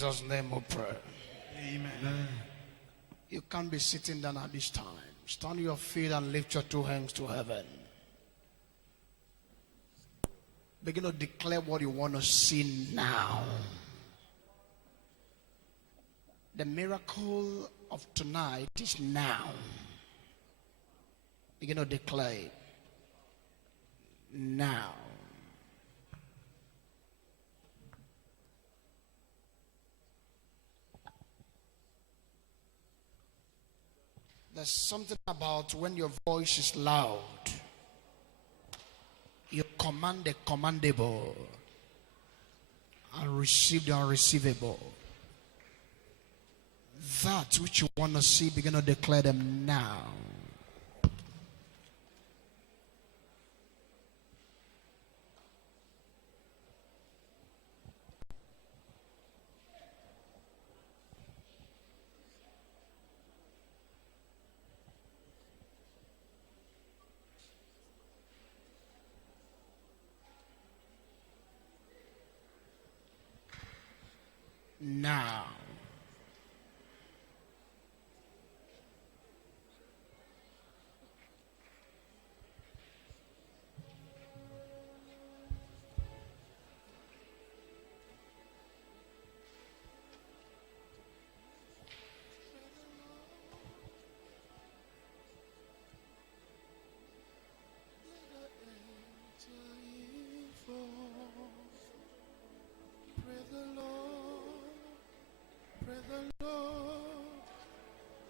Jesus' name we pray. Amen. You can't be sitting down at this time. Stand on your feet and lift your two hands to heaven. Begin to declare what you want to see now. The miracle of tonight is now. Begin to declare it. Now. There's something about when your voice is loud, you command the commandable and receive the unreceivable. That which you want to see, begin to declare them now. Now.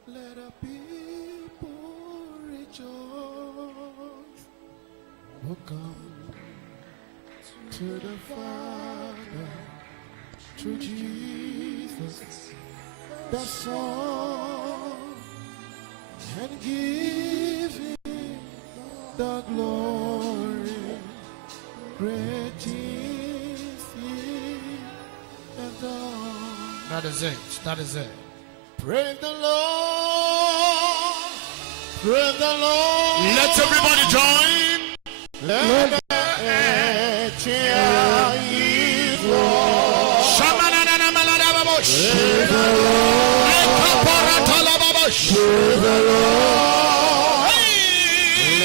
Let the people rejoice. Oh, come to the Father through Jesus, the Son, and give Him the glory. Great things He has done. That is it. That is it. Praise the Lord. Praise the Lord. Let everybody join. Let the earth hear His voice. Praise the Lord. Praise the Lord.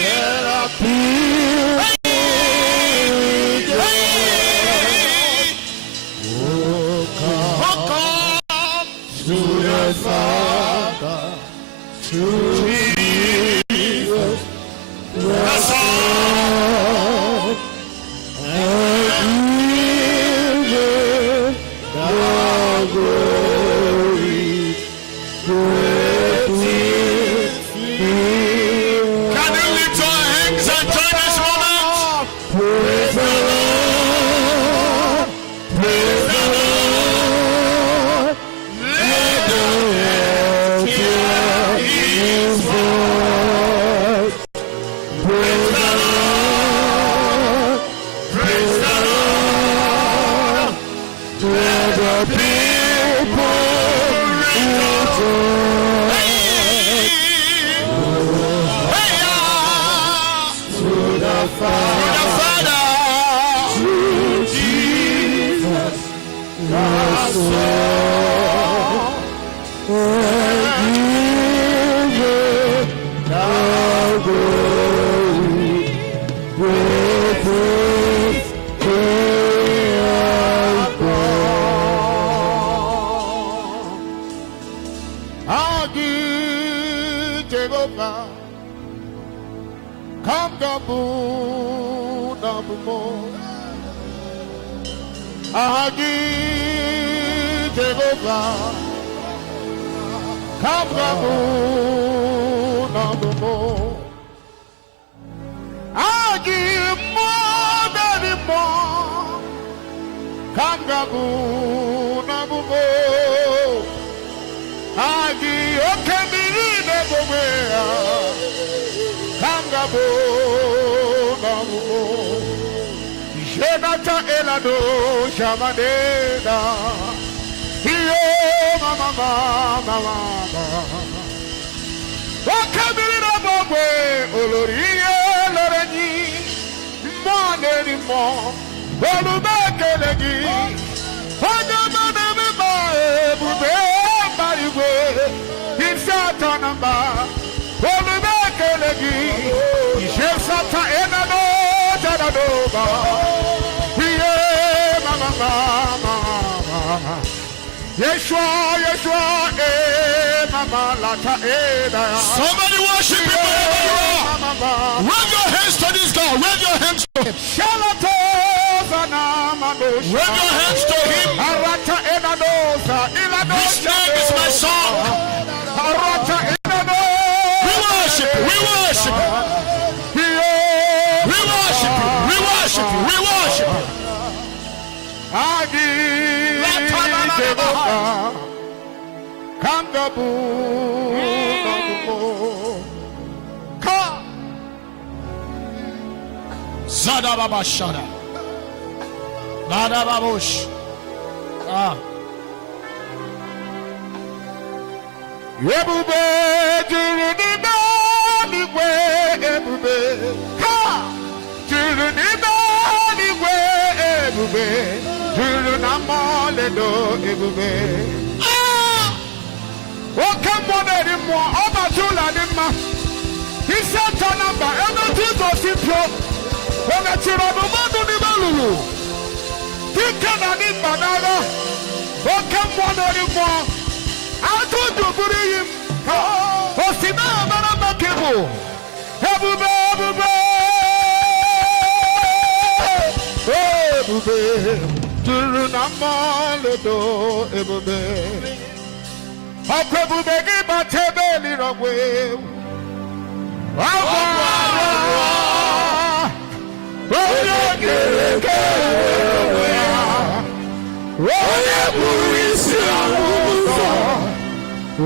Let our people to the Father, to Jesus, the Son, and give Him the glory. Great things He has done. Can you lift your hands and join this moment? Praise the Lord. Praise the Lord. Let the earth hear His voice. Praise the Lord. Praise the Lord. Let the people rejoice. To the Father, to Jesus, the Son, and give Him the glory. Great things He has done. I'll give Jehovah. Come gabu nabumo, Agi Jehovah. Come gabu nabumo, Agi more than more. Come gabu nabumo, Agi okemiri nebomea. Kangabo, Jenata Elado, Shamaneda, Hio, Mama, Wakamina Bogwe, Oloria, Loreni, Money, Olubakelegi, Fagama, Isatanamba, Olubekelegi, Ishesata Enano, Janadoba, Mama, Yeshua, Mama, Lata Eda. Somebody worship him wherever you are. Wave your hands to this God. Wave your hands to him. Wave your hands to him. His name is my song. We worship you. We worship you. We worship you. We worship you. We worship you. Kangabu, Ka Zada Baba Shada. Bada Babush. Ebube juru n'ime eluigwe ebube ka juru n'ime eluigwe ebube juru na mọledo ebube oke mmụọ na-eri mmụọ ọbata ụlọ dị mma isi atọ na mba emetụ igosi pụọ o mechiri ọdụmọdụ n'ime lulu dike na dị mba n'agha oke mmụọ na-eri mmụọ atụtụ buru iyi m osi na-amara maka ịbụ ebube ebube ebube juru na mọledo ebube ọkụ ebube gị bata ebe elirọgwe onye kere eke ya onye buru isi ahụ ụzọ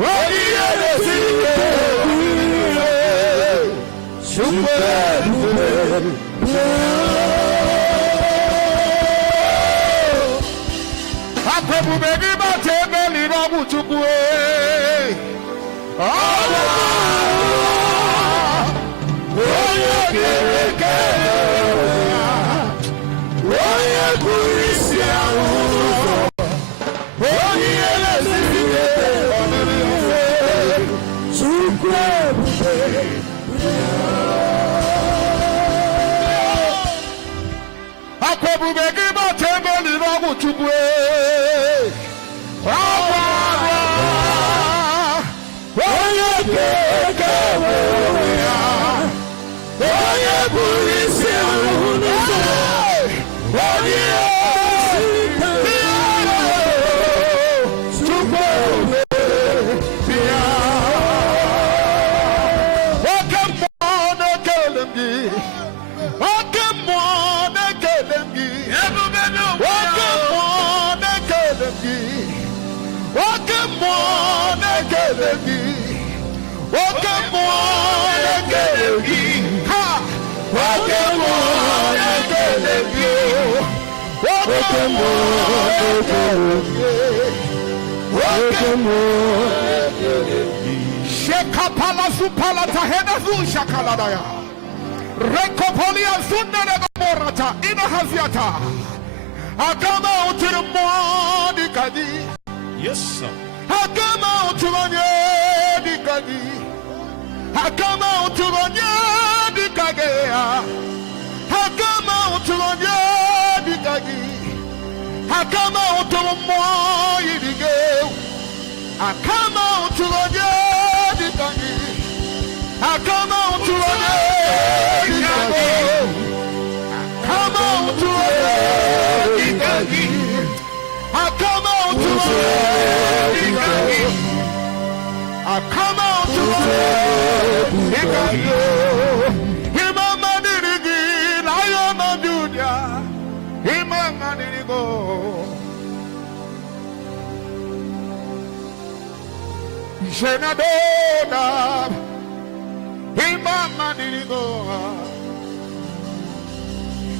onye ihe na-esiri ike chukwu ebube ọkụ ebube gị bata ebe elirọgwụ chukwu onye kere eke onye buru isi ahụ ụzọ onye ihe na-esiri ike chukwu ebube ọkụ ebube gị bata ebe elirọgwụ chukwu onye keke ya onye buru isi ahụ n'ụzọ onye chukwu ebube ya oke mmụọ na-ekele m gị oke mmụọ na-ekele m gị oke mmụọ na-ekele m gị oke mmụọ na-ekele gị oke mmụọ na-ekele gị ha oke mmụọ na-ekele gị oke mmụọ na-ekele gị oke mmụọ na-ekele gị shekapala supala tahena zu shakalada ya rekopolia zundere morata ina haziata akama utiri mmụọ dịka gị. Yes, sir. Hakama utubanye dikagi. Hakama utubanye dikage. Hakama utubanye dikagi. Hakama utubamo yidige. Hakama utubanye dikagi. Hakama utubanye dikagi. Hakama utubanye dikagi. I come out to I come out to Imama dirigi, Lion of Judah, Imama dirigo. Shenadona, Imama dirigo.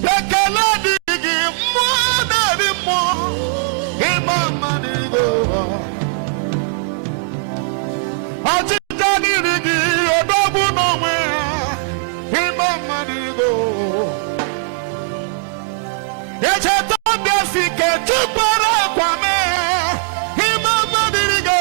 Lekala dirigi, Mwana dimo. Imama dirigo. Ajitani rigi odobu nowe. Imama dirigo. Echetonde sike chupara kwame. Imama dirigo.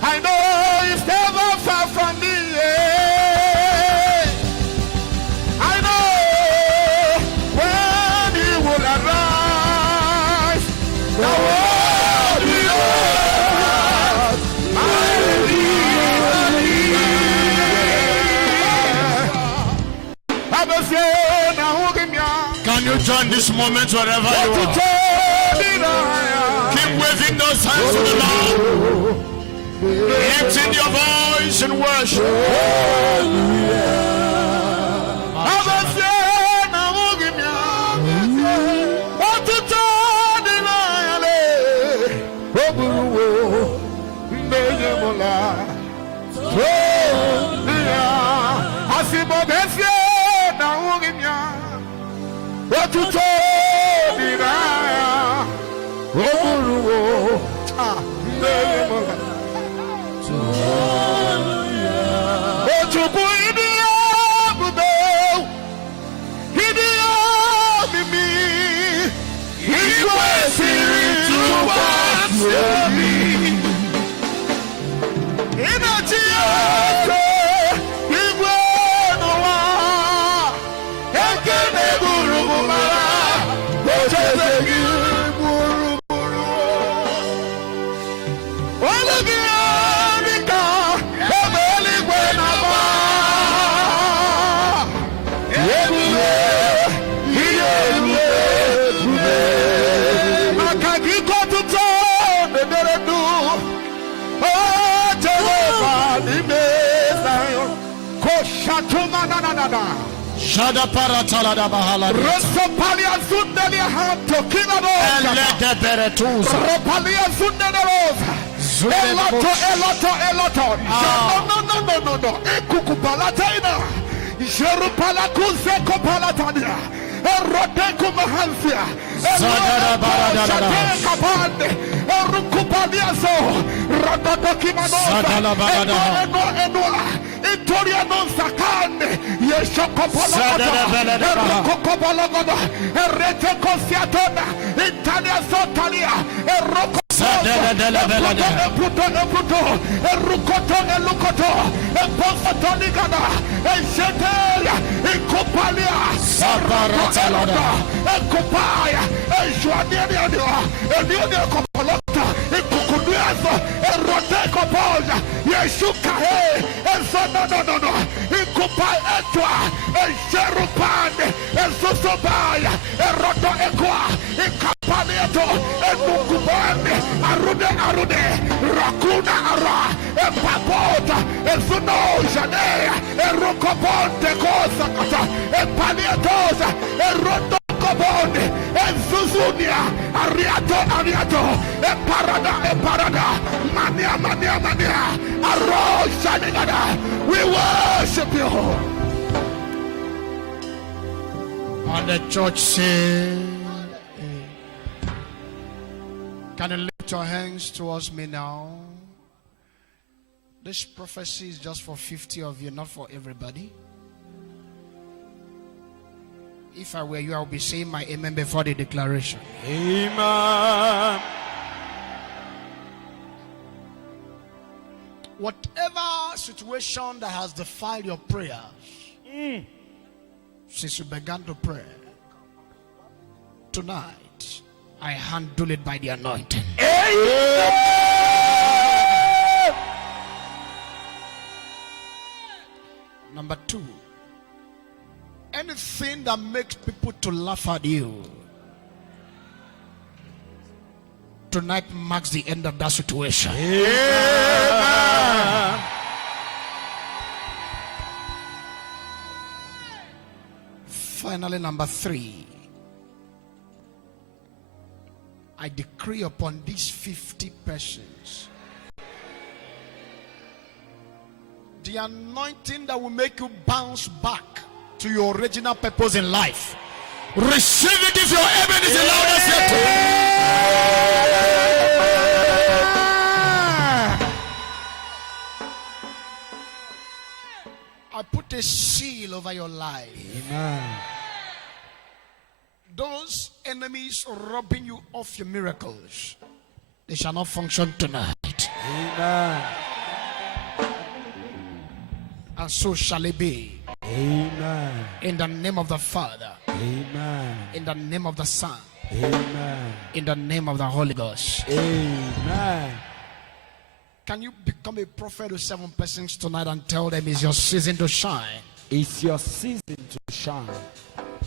I know it's never far from me. I know when He will arise, the world will arise. Can you join this moment wherever you are? Keep waving those hands to the Lord. Lifting your voice in worship. Shada paratala da bahala. Rosopalia zundelia hanto kinado. Elete beretuza. Ropalia zunderosa. Eloto. No. Ekukupalataina. Jerupalakuze kopalatania. Eroteku mahansia. Kabande. Erukupaliazo. Rodokimanosa. Enola. Itoria non sakane. Yeshokopalagada. Erokopalagada. Erete kosiatona. Italia sotalia. Eroko. Eputo, elukoto, eposotonigada, ejetelia, ekopalia, ekopaya, ejuaniania, kopolota, ekukuduazo, erotekopoja, yeshukahe, no, ekupa etwa, ejerupande, esusobaya, eroto ekwa, ekapalieto, enukubande, arude, rakuna ara, epapota, ezuno janea, erokoponte kosakata, epaliatosa, erotokobonde, ezuzunia, ariato, eparada, mania, aroshanigada. We worship you. And the church say, can you lift your hands towards me now? This prophecy is just for 50 of you, not for everybody. If I were you, I would be saying my amen before the declaration. Amen. Whatever situation that has defiled your prayers, since you began to pray, tonight, I handle it by the anointing. Amen. Number 2, anything that makes people to laugh at you, tonight marks the end of that situation. Amen. Finally, number 3, I decree upon these 50 persons the anointing that will make you bounce back to your original purpose in life. Receive it if your amen is the loudest yet. I put a seal over your life. Amen. Those enemies robbing you of your miracles, they shall not function tonight. Amen. And so shall it be. Amen. In the name of the Father. Amen. In the name of the Son. Amen. In the name of the Holy Ghost. Amen. Can you become a prophet to 7 persons tonight and tell them it's your season to shine? It's your season to shine.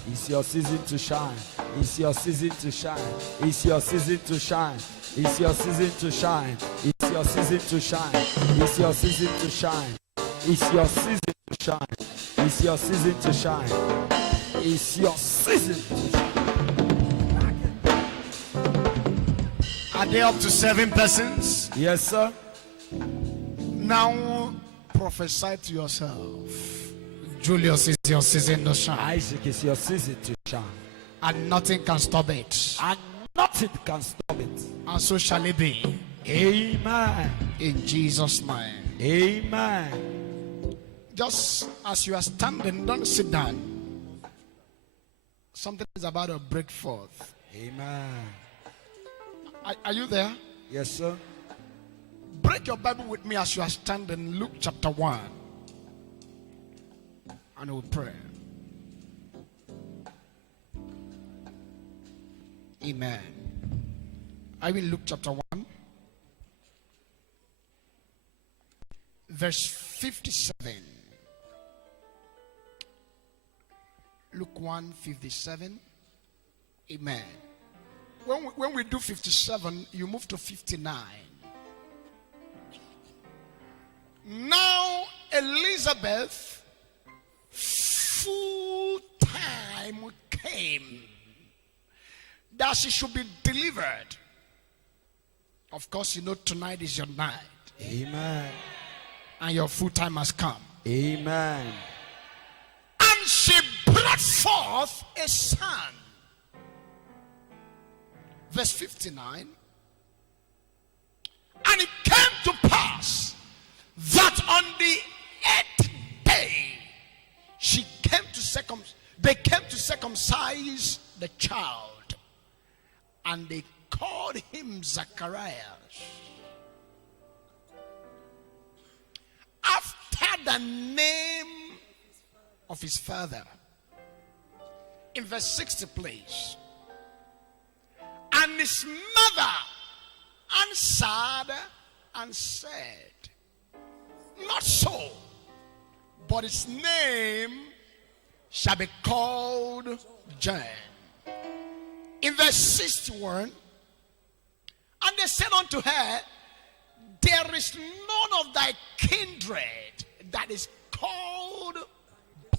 It's your season to shine. It's your season to shine. It's your season to shine. It's your season to shine. It's your season to shine. It's your season to shine. It's your season to shine. It's your season to shine. It's your season to shine. Are they up to 7 persons? Yes, sir. Now prophesy to yourself. Julius, is your season to shine. Isaac, is your season to shine. And nothing can stop it. And nothing can stop it. And so shall it be. Amen. In Jesus' name. Amen. Just as you are standing, don't sit down. Something is about to break forth. Amen. Are you there? Yes, sir. Break your Bible with me as you are standing. Luke chapter 1. And we'll pray. Amen. I will Luke chapter 1. Verse 57. Luke 1:57. Amen. When we do 57, you move to 59. Now Elizabeth full time came that she should be delivered. Of course, you know tonight is your night. Amen. And your full time has come. Amen. And she brought forth a son. Verse 59. And it came to pass that on the 8th day they came to circumcise the child, and they called him Zacharias, after the name of his father. In verse 60, please. And his mother answered and said, not so, but his name shall be called John. In verse 61, and they said unto her, there is none of thy kindred that is called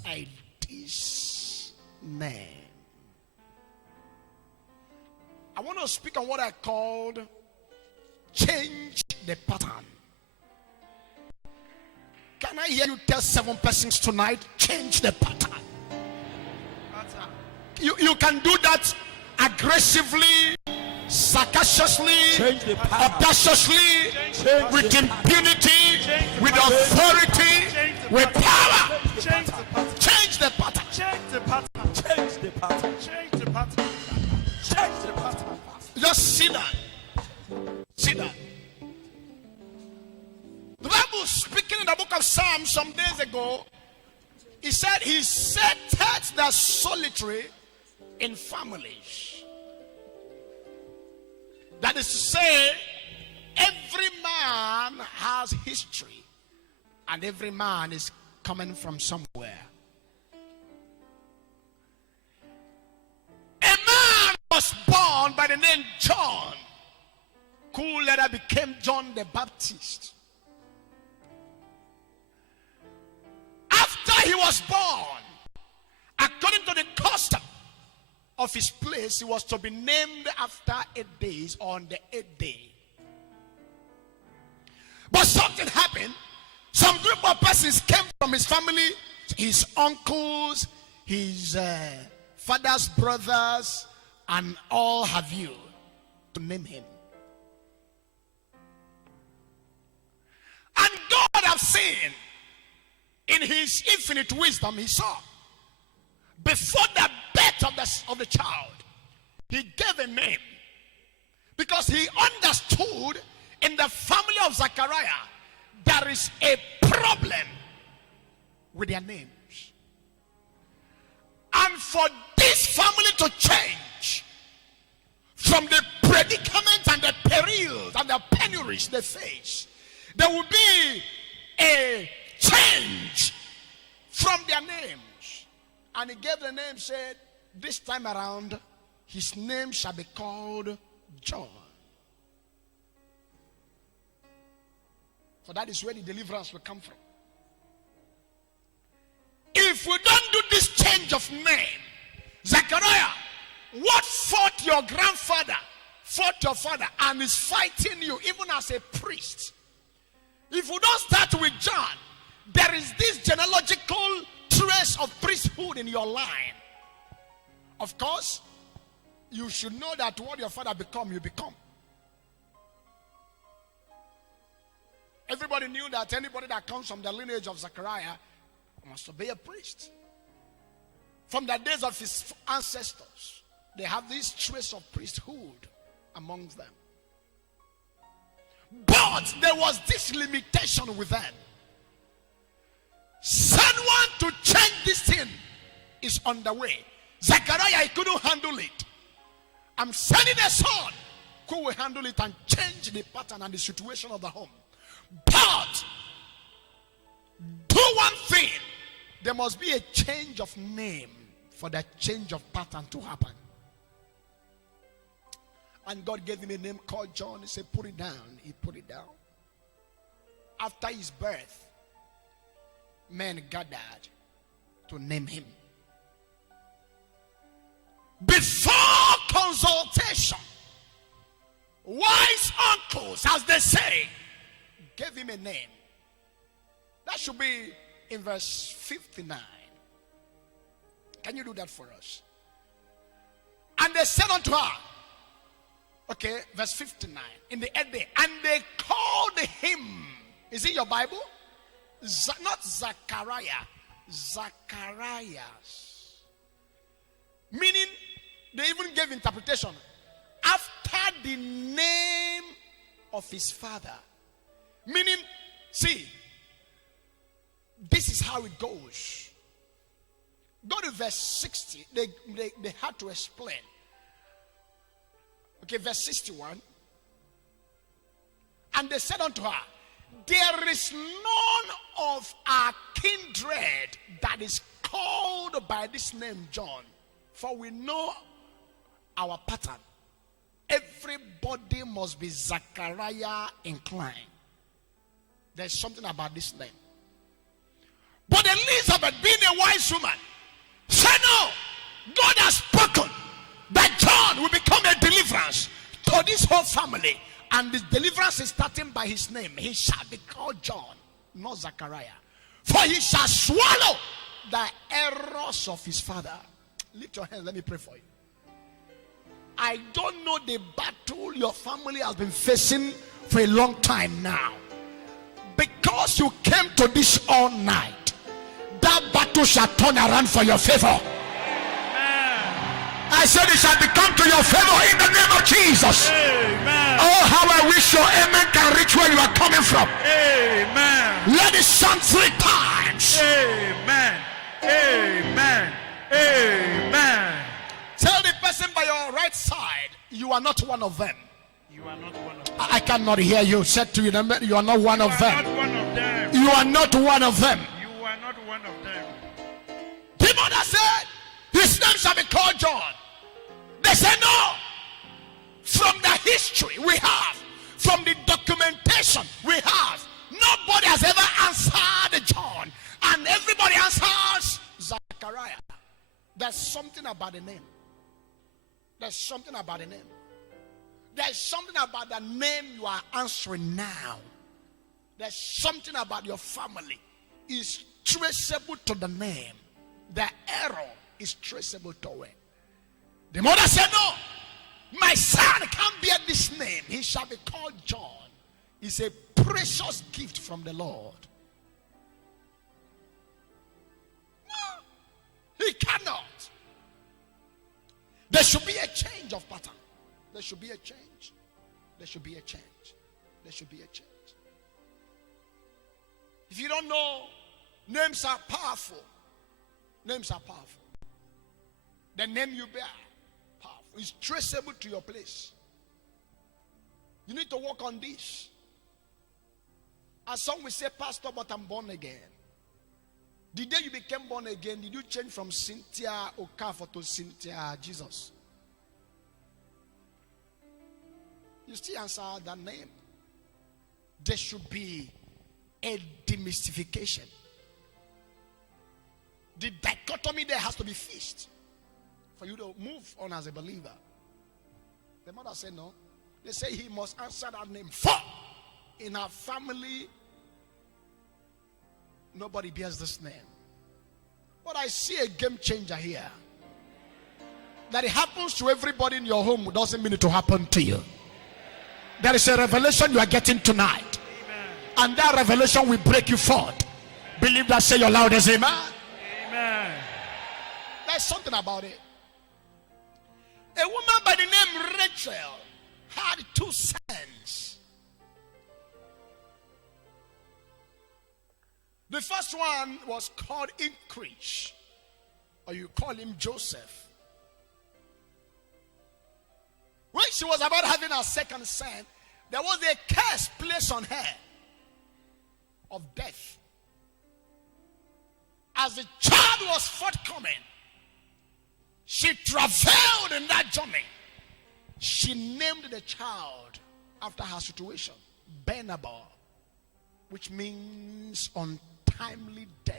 by this name. I want to speak on what I called change the pattern. Can I hear you tell 7 persons tonight, change the pattern? You can do that aggressively, sarcastically, audaciously, with impunity, with authority, with power. Change the pattern. Change the pattern. Change the pattern. Change the pattern. Change the pattern. Just sit down. Sit down. The Bible speaking in the book of Psalms some days ago, he said he setteth the solitary in families. That is to say, every man has history, and every man is coming from somewhere. A man was born by the name John, who later became John the Baptist. After he was born, according to the custom of his place, he was to be named after 8 days on the 8th day. But something happened. Some group of persons came from his family, his uncles, his father's brothers, and all have you, to name him. And God have seen, in his infinite wisdom, he saw, before the birth of the child, he gave a name. Because he understood in the family of Zechariah, there is a problem with their names. And for this family to change from the predicament and the perils and the penuries they face, there will be a change from their names. And he gave the name, said, this time around, his name shall be called John. For that is where the deliverance will come from. If we don't do this change of name, Zechariah, what fought your grandfather, fought your father, and is fighting you even as a priest. If we don't start with John, there is this genealogical trace of priesthood in your line. Of course, you should know that what your father become, you become. Everybody knew that anybody that comes from the lineage of Zechariah must be a priest. From the days of his ancestors, they have this trace of priesthood amongst them. But there was this limitation with them. Someone to change this thing is on the way. Zechariah, he couldn't handle it. I'm sending a son who will handle it and change the pattern and the situation of the home. But do one thing. There must be a change of name for that change of pattern to happen. And God gave him a name called John. He said, put it down. He put it down. After his birth, men gathered to name him. Before consultation, wise uncles, as they say, gave him a name. That should be in verse 59. Can you do that for us? And they said unto her, okay, verse 59, in the 8th day, and they called him, is it your Bible? Not Zachariah, Zacharias. Meaning, they even gave interpretation after the name of his father. Meaning, see, this is how it goes. Go to verse 60. They had to explain. Okay, verse 61. And they said unto her, there is none of our kindred that is called by this name John, for we know our pattern. Everybody must be Zechariah inclined. There's something about this name. But Elizabeth, being a wise woman, said no. God has spoken that John will become a deliverance to this whole family. And the deliverance is starting by his name. He shall be called John, not Zechariah. For he shall swallow the errors of his father. Lift your hands, let me pray for you. I don't know the battle your family has been facing for a long time now. Because you came to this all night, that battle shall turn around for your favor. Amen. I said it shall become to your favor in the name of Jesus. Amen. Oh, how I wish your amen can reach where you are coming from. Amen. Let it sound 3 times. Amen. Amen. Amen. Tell the person by your right side, you are not one of them. You are not one of them. I cannot hear you. Said to you, you are not one of them. You are not one of them. You are not not one of them. The mother said, his name shall be called John. They said, no. From the history we have, from the documentation we have, nobody has ever answered John. And everybody answers Zachariah. There's something about the name. There's something about the name. There's something about the name you are answering now. There's something about your family. It's traceable to the name. The error is traceable to it. The mother said, no, my son can't bear this name. He shall be called John. It's a precious gift from the Lord. No, he cannot. There should be a change of pattern. There should be a change. There should be a change. There should be a change. If you don't know, names are powerful. Names are powerful. The name you bear, powerful. It's traceable to your place. You need to work on this. As some will say, Pastor, but I'm born again. The day you became born again, did you change from Cynthia Okafor to Cynthia Jesus? You still answer that name. There should be a demystification. The dichotomy there has to be fixed for you to move on as a believer. The mother said no. They say he must answer that name. For in our family, nobody bears this name. But I see a game changer here. That it happens to everybody in your home doesn't mean it to happen to you. There is a revelation you are getting tonight. Amen. And that revelation will break you forth. Believe that, say your loudest amen. Amen. There's something about it. A woman by the name Rachel had two sons. The first one was called Increase, or you call him Joseph. When she was about having her second son, there was a curse placed on her of death. As the child was forthcoming, she traveled in that journey. She named the child after her situation, Benabal, which means untimely death.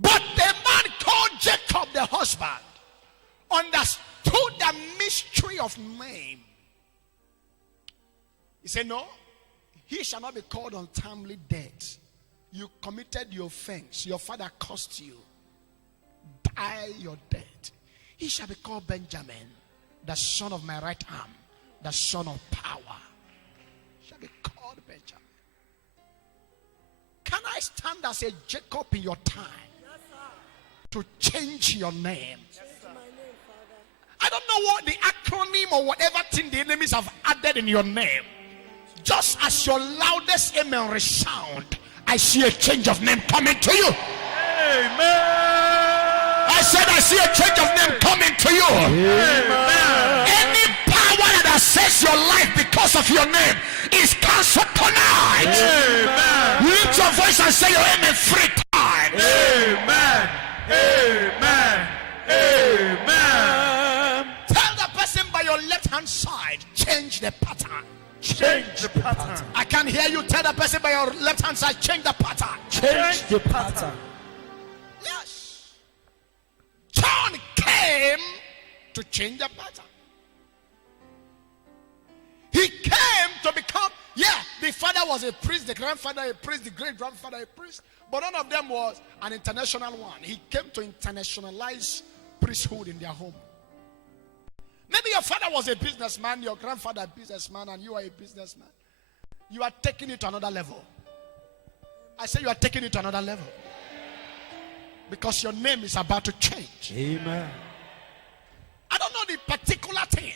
But the man called Jacob, the husband, understood the mystery of name. He said, no, he shall not be called untimely death. You committed your offense. Your father cursed you. Die your death. He shall be called Benjamin, the son of my right arm, the son of power. He shall be called Benjamin. Can I stand as a Jacob in your time? Yes, to change your name? Yes, I don't know what the acronym or whatever thing the enemies have added in your name. Just as your loudest amen resound, I see a change of name coming to you. Amen. I said I see a change of name coming to you. Amen. Any power that assess your life because of your name is cancelled tonight. Amen. Lift your voice and say your amen 3 times. Amen. Amen. Amen. Tell the person by your left hand side, change the pattern. Change the pattern. I can hear you. Tell the person by your left hand side, change the pattern. Change the pattern. Yes. John came to change the pattern. He came to become, the father was a priest, the grandfather a priest, the great grandfather a priest, but none of them was an international one. He came to internationalize priesthood in their home. Maybe your father was a businessman, your grandfather a businessman, and you are a businessman. You are taking it to another level. I say you are taking it to another level. Because your name is about to change. Amen. I don't know the particular thing.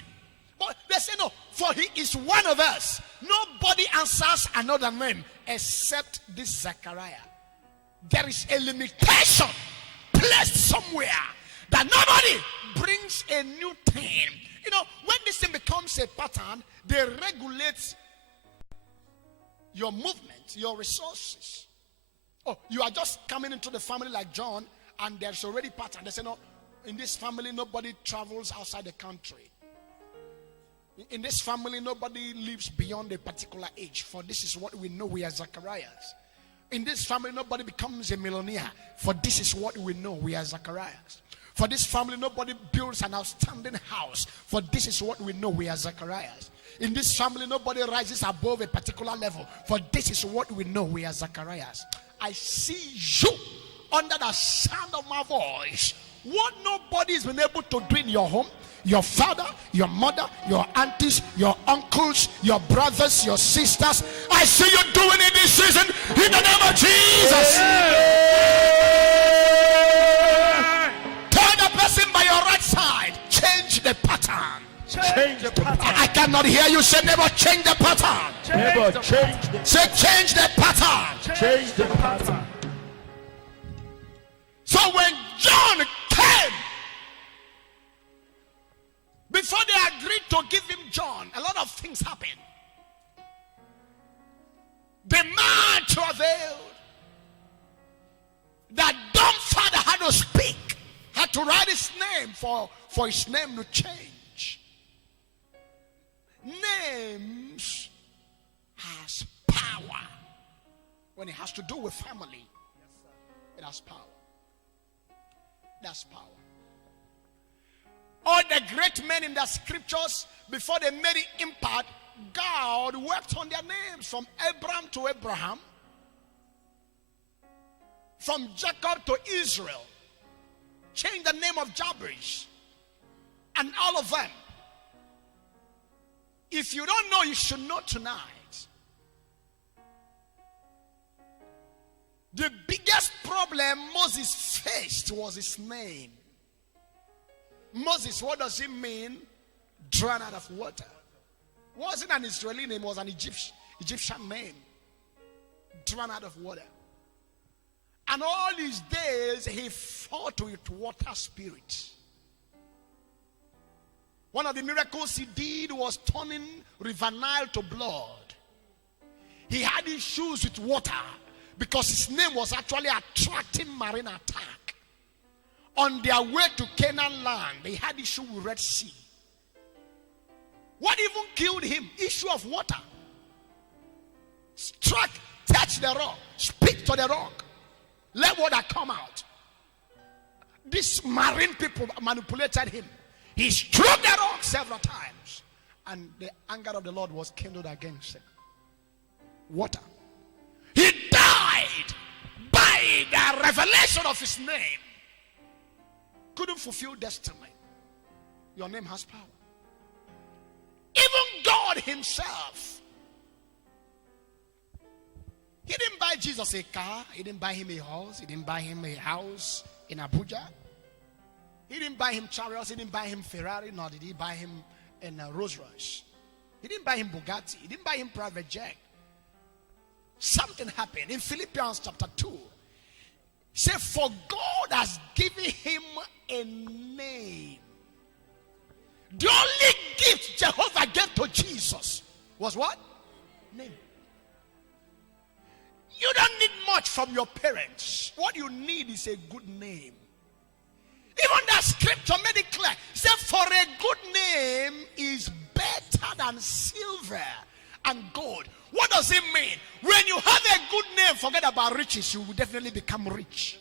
But they say no, for he is one of us. Nobody answers another name except this Zechariah. There is a limitation placed somewhere that nobody brings a new thing. You know, when this thing becomes a pattern, they regulate your movement, your resources. Oh, you are just coming into the family like John, and there's already pattern. They say, no, in this family, nobody travels outside the country. In this family, nobody lives beyond a particular age. For this is what we know, we are Zacharias. In this family, nobody becomes a millionaire. For this is what we know, we are Zacharias. For this family, nobody builds an outstanding house. For this is what we know, we are Zacharias. In this family, nobody rises above a particular level. For this is what we know, we are Zacharias. I see you under the sound of my voice. What nobody has been able to do in your home, your father, your mother, your aunties, your uncles, your brothers, your sisters, I see you doing it this season in the name of Jesus. Tell the person by your right side, change the pattern. Change the pattern. I cannot hear you say, never change the pattern. Never change the Say, change the pattern. Change the pattern. So when John came, before they agreed to give him John, a lot of things happened. The man travailed. That dumb father had to speak, had to write his name for his name to change. Names has power. When it has to do with family, it has power. That's power. All the great men in the scriptures, before they made an impact, God worked on their names, from Abraham to Abraham, from Jacob to Israel, changed the name of Jabez, and all of them. If you don't know, you should know tonight. The biggest problem Moses faced was his name. Moses, what does it mean? Drawn out of water. Wasn't an Israeli name, it was an Egyptian name. Drawn out of water. And all his days he fought with water spirits. One of the miracles he did was turning River Nile to blood. He had issues with water because his name was actually attracting marine attack. On their way to Canaan land, they had issue with Red Sea. What even killed him? Issue of water. Struck, touch the rock, speak to the rock, let water come out. These marine people manipulated him. He struck the rock several times, and the anger of the Lord was kindled against him. Water. He died by the revelation of his name. Couldn't fulfill destiny. Your name has power. Even God himself. He didn't buy Jesus a car. He didn't buy him a horse. He didn't buy him a house in Abuja. He didn't buy him chariots. He didn't buy him Ferrari. Nor did he buy him in a Rolls Royce. He didn't buy him Bugatti. He didn't buy him private jet. Something happened in Philippians chapter 2. Say, for God has given him a name. The only gift Jehovah gave to Jesus was what? Name. You don't need much from your parents. What you need is a good name. Even that scripture made it clear. Say, for a good name is better than silver and gold. What does it mean? When you have a good name, forget about riches, you will definitely become rich.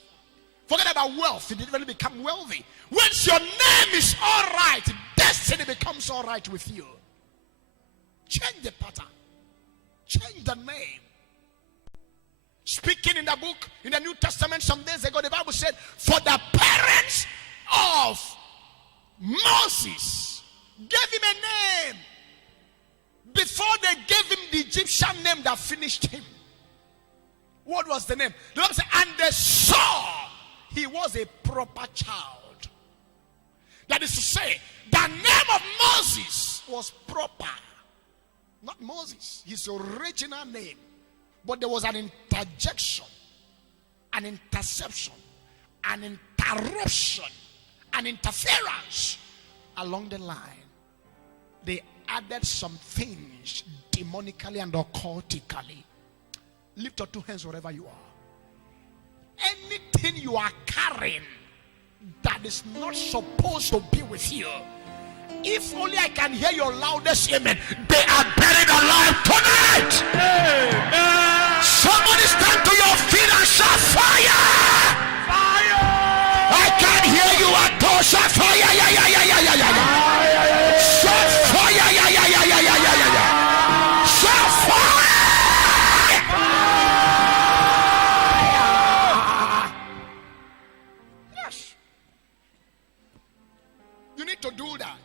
Forget about wealth, you definitely become wealthy. Once your name is all right, destiny becomes all right with you. Change the pattern. Change the name. Speaking in the book, in the New Testament some days ago, the Bible said, for the parents of Moses gave him a name before they gave him the Egyptian name that finished him. What was the name? The Bible said, and they saw he was a proper child. That is to say, the name of Moses was proper. Not Moses, his original name. But there was an interjection, an interception, an interruption, an interference along the line. They added some things demonically and occultically Lift your two hands wherever you are. Anything you are carrying that is not supposed to be with you, if only I can hear your loudest amen, they are buried alive tonight. Amen. Somebody stand to your feet and shout fire. Fire. I can hear you at all. Shout fire. Yeah, yeah, yeah, yeah, yeah, yeah. Shout fire. Yeah, yeah, yeah, yeah, yeah, yeah, yeah. Shout fire. Yes. You need to do that.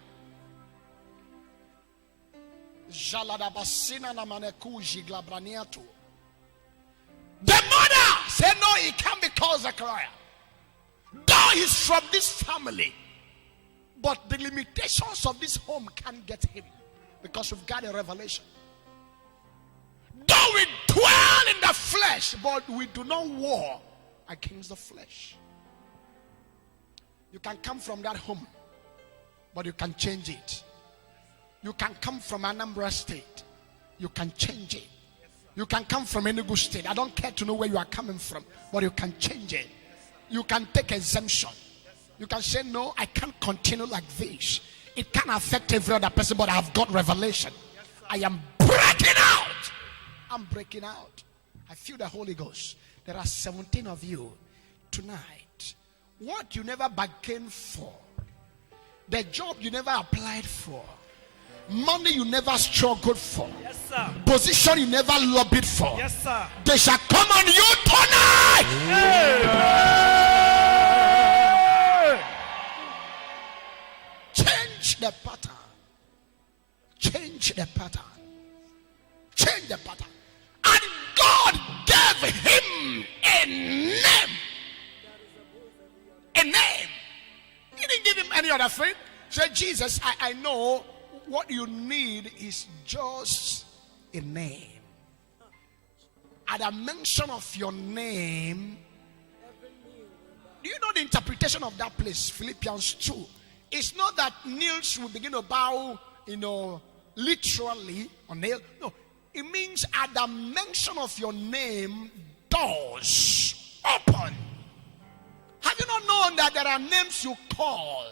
The mother said, no, he can't be called Zechariah. Though he's from this family, but the limitations of this home can't get him because we've got a revelation. Though we dwell in the flesh, but we do not war against the flesh. You can come from that home, but you can change it. You can come from Anambra State. You can change it. You can come from Enugu State. I don't care to know where you are coming from, but you can change it. You can take exemption. You can say, no, I can't continue like this. It can affect every other person, but I've got revelation. I am breaking out. I'm breaking out. I feel the Holy Ghost. There are 17 of you tonight. What you never bargained for, the job you never applied for, money you never struggled for, Yes, sir. position you never lobbied for, Yes, sir. they shall come on you tonight. Change the pattern. Change the pattern. Change the pattern. And God gave him a name. A name. He didn't give him any other thing. Say, Jesus, I know what you need is just a name. At the mention of your name, do you know the interpretation of that place? Philippians 2. It's not that kneels will begin to bow, literally on nail. No, it means at the mention of your name, doors open. Have you not known that there are names you call?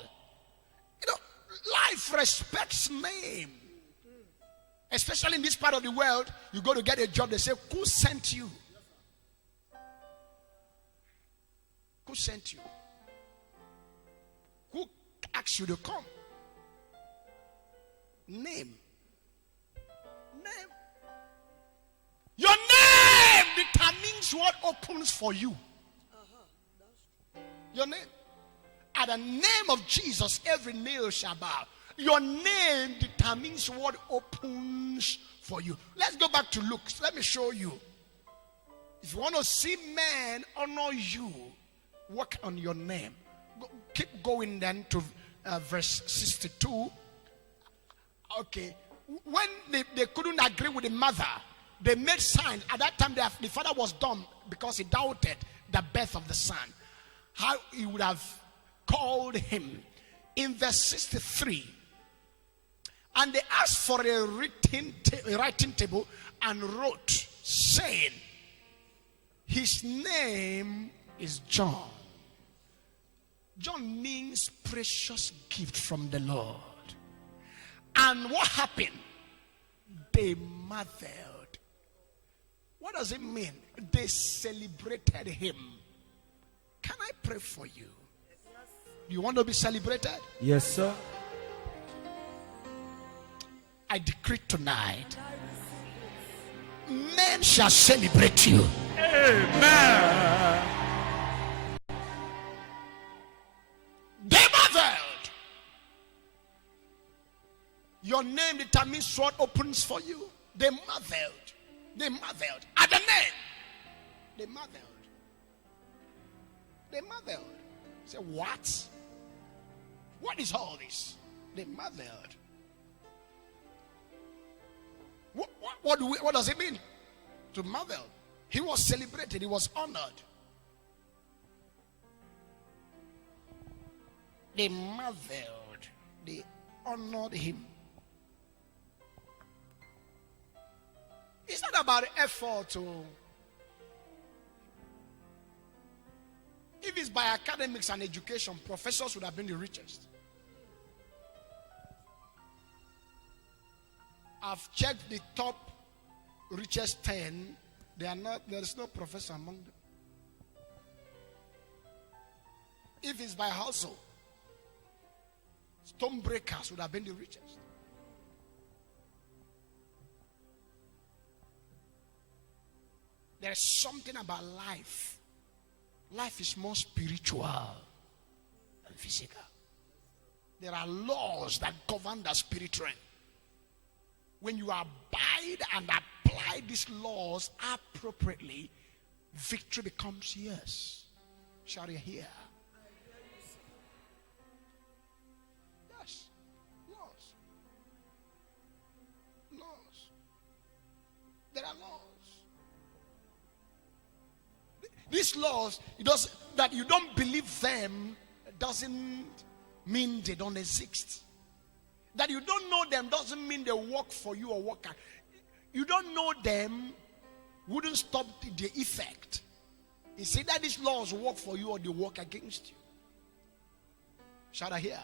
Life respects name. Especially in this part of the world, you go to get a job, they say, who sent you? Who sent you? Who asked you to come? Name. Name. Your name determines what opens for you. Your name. At the name of Jesus, every nail shall bow. Your name determines what opens for you. Let's go back to Luke. Let me show you. If you want to see men honor you, work on your name. Keep going then to verse 62. Okay. When they couldn't agree with the mother, they made signs. At that time, the father was dumb because he doubted the birth of the son. How he would have called him. In verse 63, and they asked for a writing table and wrote, saying, his name is John. John means precious gift from the Lord. And what happened? They marveled. What does it mean? They celebrated him. Can I pray for you? You want to be celebrated? Yes, sir. I decree tonight, men shall celebrate you. Amen. They marveled. Your name determines what opens for you. They marveled. They marveled. At the name, they marveled. They marveled. Say, what? What is all this? They marveled. What does it mean to marvel? He was celebrated. He was honored. They marveled. They honored him. It's not about effort. If it's by academics and education, professors would have been the richest. I've checked the top richest 10. There is no professor among them. If it's by household, stonebreakers would have been the richest. There is something about life. Life is more spiritual than physical. There are laws that govern the spirit realm. When you abide and apply these laws appropriately, victory becomes yours. Shall you hear? Yes. Laws. Laws. There are laws. These laws, that you don't believe them doesn't mean they don't exist. That you don't know them doesn't mean they work for you or work. You don't know them wouldn't stop the effect. It's either these laws work for you or they work against you. Shall I hear?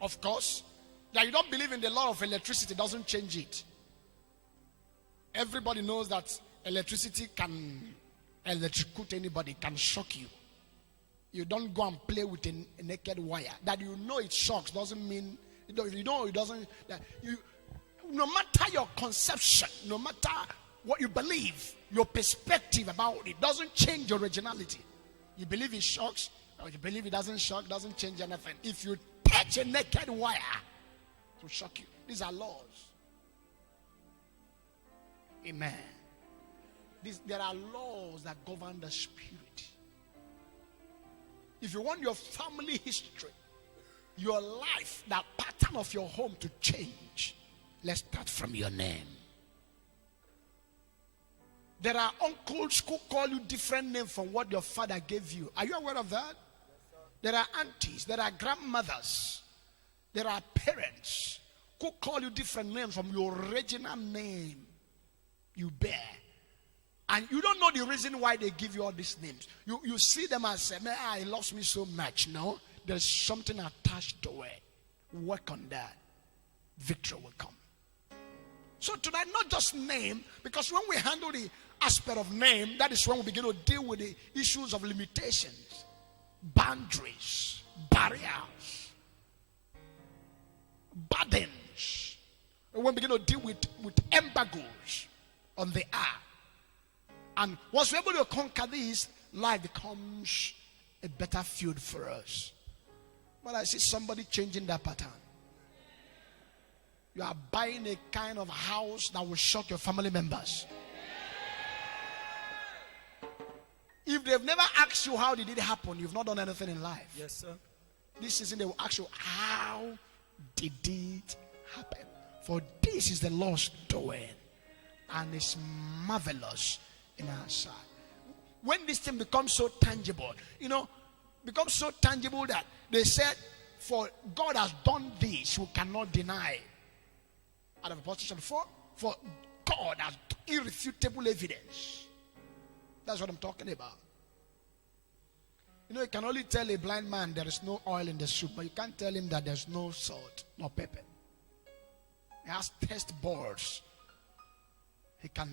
Of course, that you don't believe in the law of electricity doesn't change it. Everybody knows that electricity can electrocute anybody, can shock you. You don't go and play with a naked wire. That you know it shocks doesn't mean, you know it doesn't, that you, no matter your conception, no matter what you believe, your perspective about it doesn't change your originality. You believe it shocks, or you believe it doesn't shock, doesn't change anything. If you touch a naked wire, it will shock you. These are laws. Amen. There are laws that govern the spirit. If you want your family history, your life, the pattern of your home to change, let's start from your name. There are uncles who call you different names from what your father gave you. Are you aware of that? There are aunties, there are grandmothers, there are parents who call you different names from your original name you bear. And you don't know the reason why they give you all these names. You see them and say, man, he loves me so much. No, there's something attached to it. Work on that. Victory will come. So tonight, not just name, because when we handle the aspect of name, that is when we begin to deal with the issues of limitations, boundaries, barriers, burdens. And when we begin to deal with embargoes on the earth. And once we're able to conquer this, life becomes a better field for us. But I see somebody changing that pattern. You are buying a kind of house that will shock your family members. If they've never asked you how did it happen, you've not done anything in life. Yes, sir. This season they will ask you, how did it happen? For this is the Lord's doing, and it's marvelous in our sight. When this thing becomes so tangible, becomes so tangible that they said, for God has done this, you cannot deny. Out of position 4, for God has irrefutable evidence. That's what I'm talking about. You can only tell a blind man there is no oil in the soup, but you can't tell him that there's no salt, no pepper. He has test boards. He can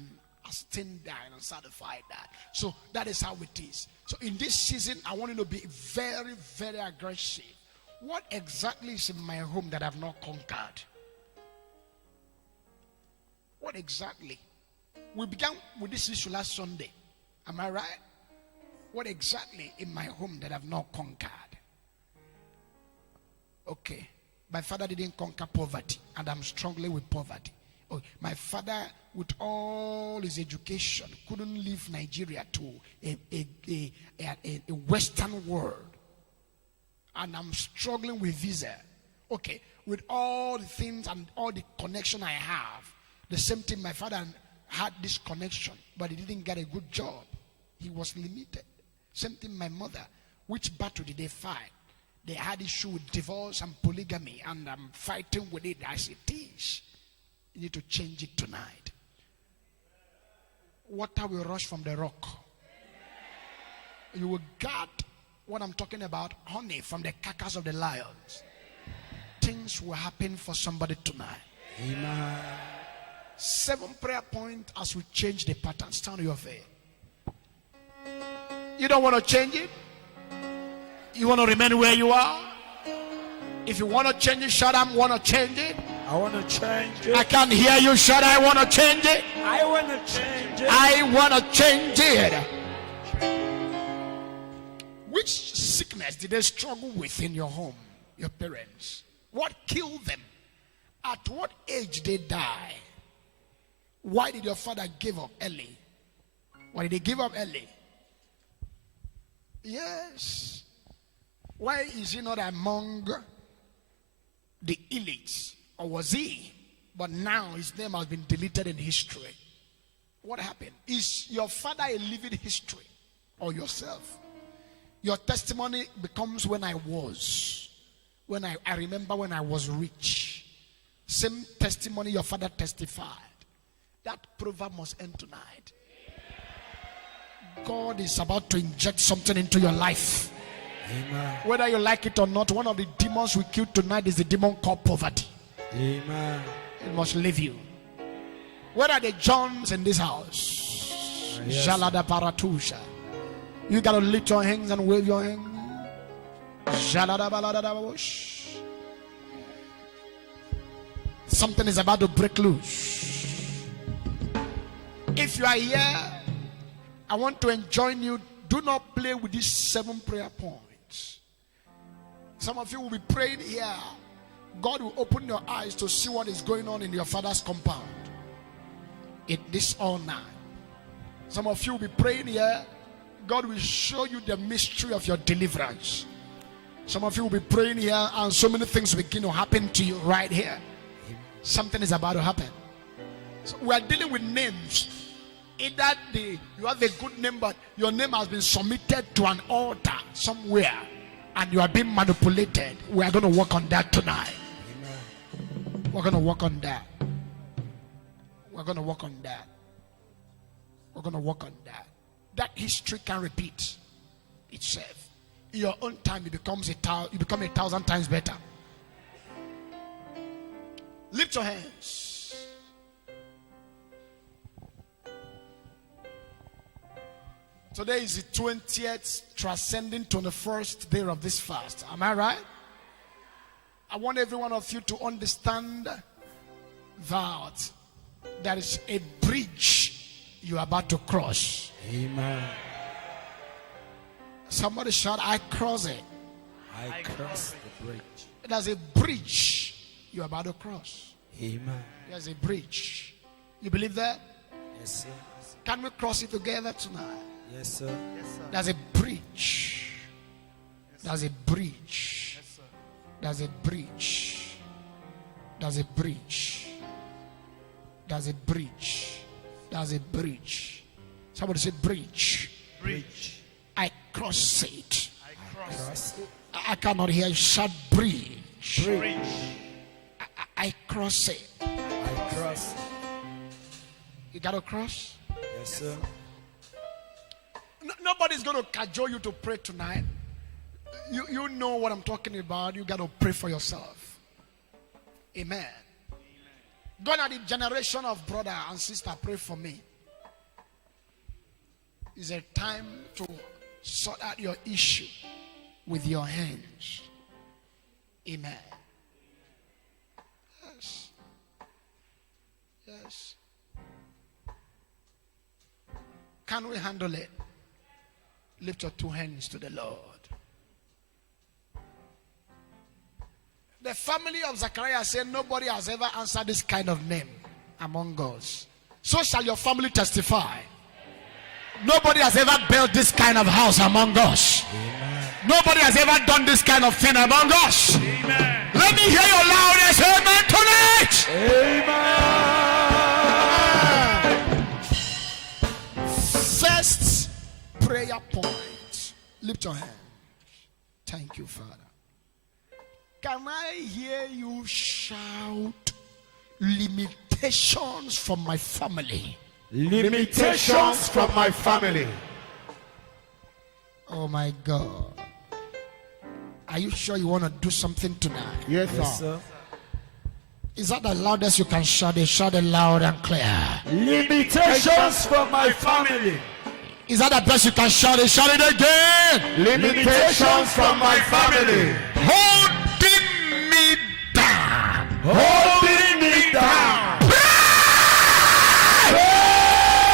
ascertain that and certify that. So that is how it is. So in this season, I want you to be very, very aggressive. What exactly is in my home that I've not conquered? What exactly? We began with this issue last Sunday. Am I right? What exactly in my home that I've not conquered? Okay. My father didn't conquer poverty, and I'm struggling with poverty. Oh, my father, with all his education, couldn't leave Nigeria to a Western world. And I'm struggling with visa. Okay. With all the things and all the connection I have, the same thing, my father had this connection, but he didn't get a good job. He was limited. Same thing, my mother. Which battle did they fight? They had issue with divorce and polygamy, and I'm fighting with it as it is. You need to change it tonight. Water will rush from the rock. You will guard what I'm talking about, honey, from the carcass of the lions. Things will happen for somebody tonight. Amen. 7 prayer points as we change the pattern. Stand on your feet. You don't want to change it? You want to remain where you are? If you want to change it, shout, I want to change it. I want to change it. I can't hear you, shout, I want to change it. I want to change it. I want to change it. Which sickness did they struggle with in your home, your parents? What killed them? At what age did they die? Why did your father give up early? Why did he give up early? Yes. Why is he not among the elites? Or was he? But now his name has been deleted in history. What happened? Is your father a living history or yourself? Your testimony becomes when I was. When I remember when I was rich. Same testimony your father testified. That proverb must end tonight. God is about to inject something into your life. Amen. Whether you like it or not, one of the demons we killed tonight is the demon called poverty. Amen. It must leave you. Where are the Johns in this house? Yes. Jalada Paratusha. You got to lift your hands and wave your hands. Jalada Baladadabush. Something is about to break loose. If you are here, I want to enjoin you. Do not play with these 7 prayer points. Some of you will be praying here. God will open your eyes to see what is going on in your father's compound. This all night. Some of you will be praying here. God will show you the mystery of your deliverance. Some of you will be praying here and so many things begin to happen to you right here. Something is about to happen. So we are dealing with names. Either you have a good name, but your name has been submitted to an altar somewhere and you are being manipulated. We are going to work on that tonight. Amen. We're going to work on that. We're going to work on that. We're going to work on that. That history can repeat itself. In your own time, you become 1,000 times better. Lift your hands. Today is the 20th, transcending 21st day of this fast. Am I right? I want every one of you to understand that there is a bridge you are about to cross. Amen. Somebody shout, I cross it. I cross the bridge. There's a bridge you are about to cross. Amen. There's a bridge. You believe that? Yes, sir. Can we cross it together tonight? Yes, sir. Yes, sir. There's a bridge. There's a bridge. Yes, sir. There's a bridge. There's a bridge. There's a bridge. There's a bridge. Somebody say bridge. Bridge. I cross it. I cross it. I cannot hear you shout bridge. Bridge. I cross it. I cross. You got to cross? Yes, sir. Nobody's going to cajole you to pray tonight. You know what I'm talking about. You got to pray for yourself. Amen. Gone are the generation of brother and sister, pray for me. It's a time to sort out your issue with your hands. Amen. Yes. Yes. Can we handle it? Lift your 2 hands to the Lord. The family of Zechariah said nobody has ever answered this kind of name among us. So shall your family testify. Nobody has ever built this kind of house among us. Amen. Nobody has ever done this kind of thing among us. Amen. Let me hear your loudest amen tonight. Amen. First prayer point. Lift your hand. Thank you, Father. Can I hear you shout limitations from my family? Limitations from my family. Oh my God. Are you sure you want to do something tonight? Yes, Yes, sir. sir. Is that the loudest you can shout it? Shout it loud and clear. Limitations from my family. Is that the best you can shout it? Shout it again. Limitations from my family. Holding me down. Holding me down.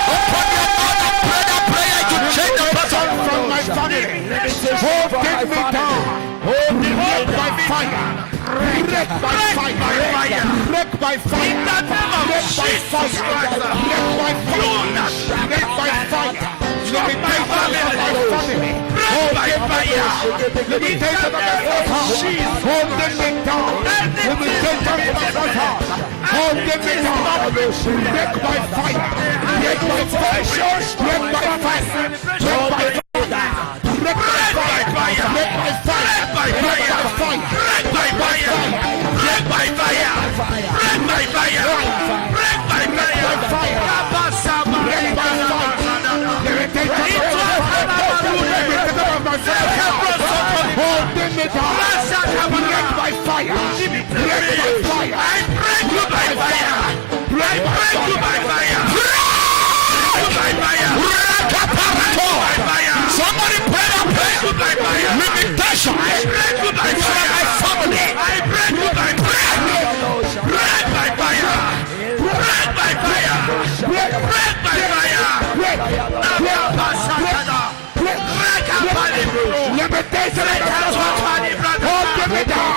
Open your mouth and pray that prayer to change the person. From my family. Limitations from Hold my me down. family. Hold me by fire. Break by fire. Break by fire. Break by fire. Break by fire. Break by fire. Limitations of my family. Hold me fire. Limitations of my house. Hold me down. Limitations of my house. Hold me down. Break by fire. Break by fire. Break by fire. Break by fire. Break by fire. Break by fire. Break by fire. Break by fire. Break by fire. Break by fire. Break by fire. Break by fire. Holding me down. Break by fire. Break by fire. I break you by fire. Break you by fire. By fire. Somebody pray that prayer. Limitation. I break you by fire. My family. I break you by fire. Break by fire. Break by fire. Break by fire. Break by fire. Limitation. Hold me down.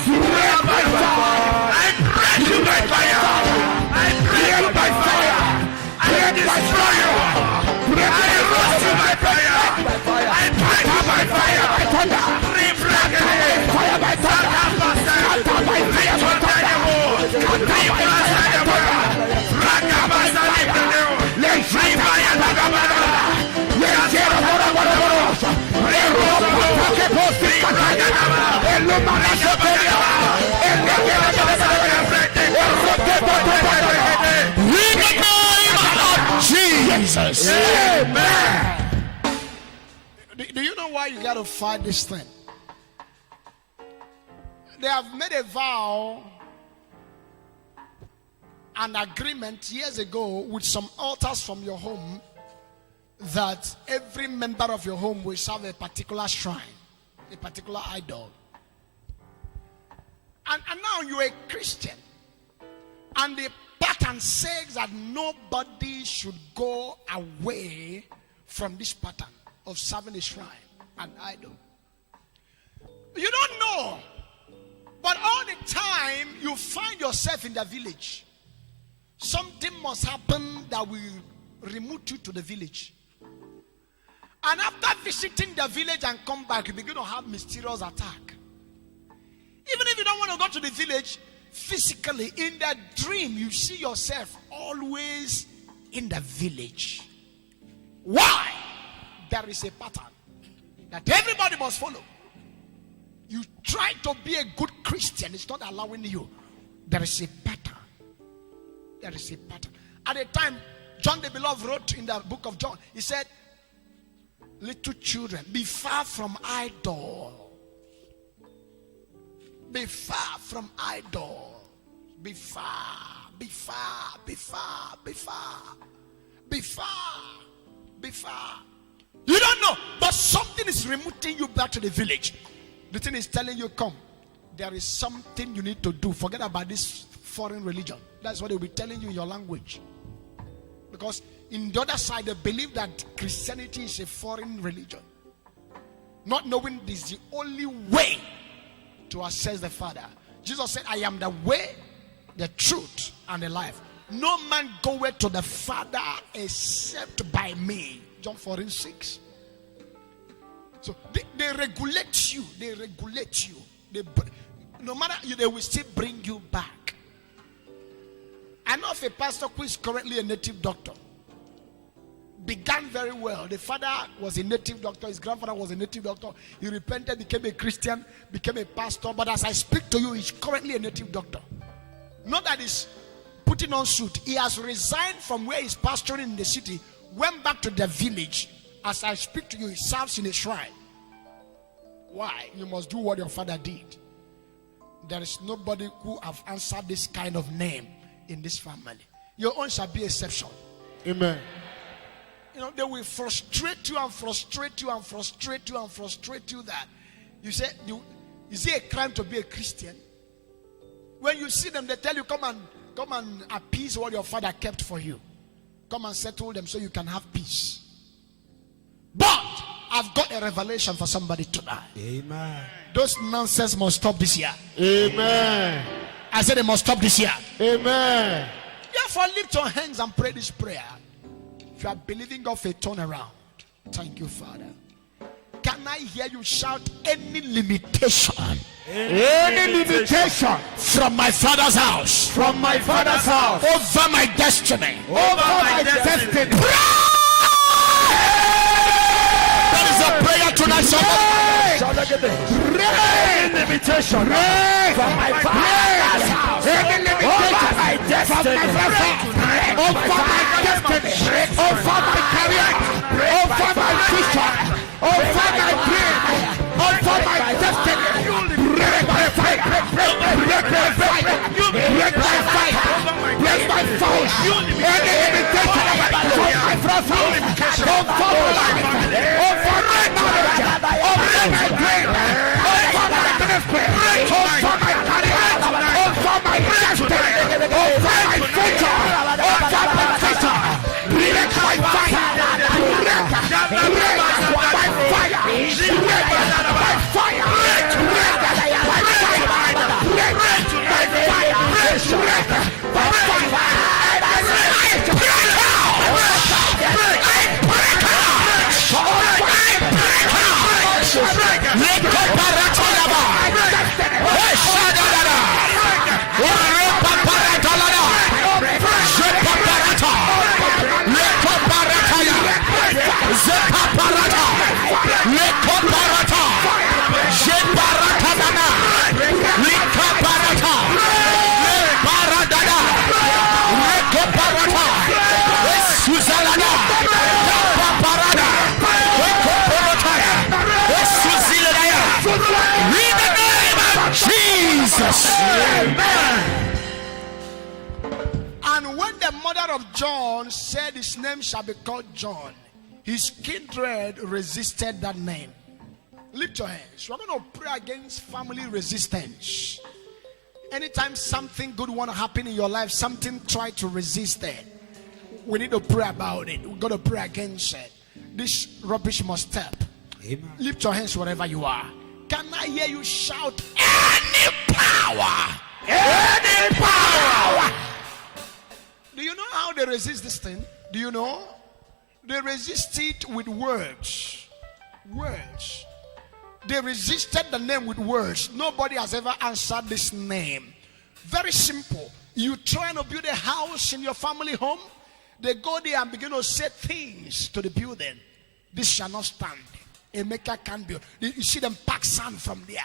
Break by fire. I break you by fire. I break by fire. I destroy you. Break by fire. I break you by fire. By thunder. Fire by thunder. Scatter by fire. Jesus. Amen. Do you know why you got to fight this thing? They have made a vow, an agreement years ago with some altars from your home that every member of your home will serve a particular shrine, a particular idol. And now you're a Christian, and the pattern says that nobody should go away from this pattern of serving a shrine, an idol. You don't know, but all the time you find yourself in the village. Something must happen that will remove you to the village. And after visiting the village and come back, you begin to have mysterious attack. Even if you don't want to go to the village, physically, in the dream, you see yourself always in the village. Why? There is a pattern that everybody must follow. You try to be a good Christian, it's not allowing you. There is a pattern. There is a pattern. At the time, John the Beloved wrote in the book of John, he said, little children, be far from idol. Be far from idol. Be far, be far, be far, be far, be far, be far. You don't know, but something is removing you back to the village. The thing is telling you, come, there is something you need to do. Forget about this foreign religion. That's what they'll be telling you in your language. Because in the other side, they believe that Christianity is a foreign religion. Not knowing this is the only way to access the Father. Jesus said, I am the way, the truth, and the life. No man goeth to the Father except by me. John 14:6. So they regulate you. They regulate you. No matter you, they will still bring you back. I know of a pastor who is currently a native doctor. Began very well. The father was a native doctor. His grandfather was a native doctor. He repented, became a Christian, became a pastor. But as I speak to you, he's currently a native doctor. Not that he's putting on suit. He has resigned from where he's pastoring in the city, went back to the village, as I speak to you, he serves in a shrine. Why? You must do what your father did. There is nobody who have answered this kind of name in this family. Your own shall be exception. Amen. You know, they will frustrate you and frustrate you and frustrate you and frustrate you that you say, is it a crime to be a Christian? When you see them, they tell you, come and appease what your father kept for you. Come and settle them so you can have peace. But I've got a revelation for somebody tonight. Amen. Those nonsense must stop this year. Amen. I said they must stop this year. Amen. Therefore, lift your hands and pray this prayer. If you are believing God for a turnaround, thank you, Father. Can I hear you shout any limitation? Any limitation From my father's house. from my father's house Over my destiny. over my destiny. That is a prayer tonight, somebody. Any limitation from my father's house. Any limitation my destiny. Over my destiny. Over my career. Over my future. Over my dream. Over my destiny. Break my fire. Break my fire. Break my fire. Break my fire. Any limitation from my father's house. Over my life. Over my marriage. Over my dream. Over my ministry. Over my career. Over my destiny. Over my future. Over my future. Break my fire. Break my fire. Break my fire. Amen. And when the mother of John said his name shall be called John, his kindred resisted that name. Lift your hands. We're going to pray against family resistance. Anytime something good want to happen in your life, something try to resist it. We need to pray about it. We've got to pray against it. This rubbish must stop. Amen. Lift your hands wherever you are. Can I hear you shout, any power? Any power. Do you know how they resist this thing? Do you know? They resist it with words. Words. They resisted the name with words. Nobody has ever answered this name. Very simple. You try to build a house in your family home. They go there and begin to say things to the building. This shall not stand. A maker can't build. You see them pack sand from there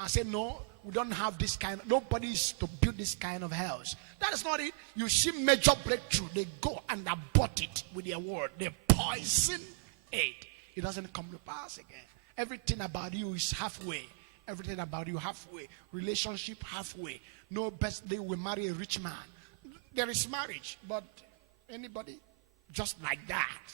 and say, no, we don't have this kind. Nobody is to build this kind of house. That is not it. You see major breakthrough. They go and abort it with their word. They poison it. It doesn't come to pass again. Everything about you is halfway. Everything about you halfway. Relationship halfway. No birthday will marry a rich man. There is marriage, but anybody just like that.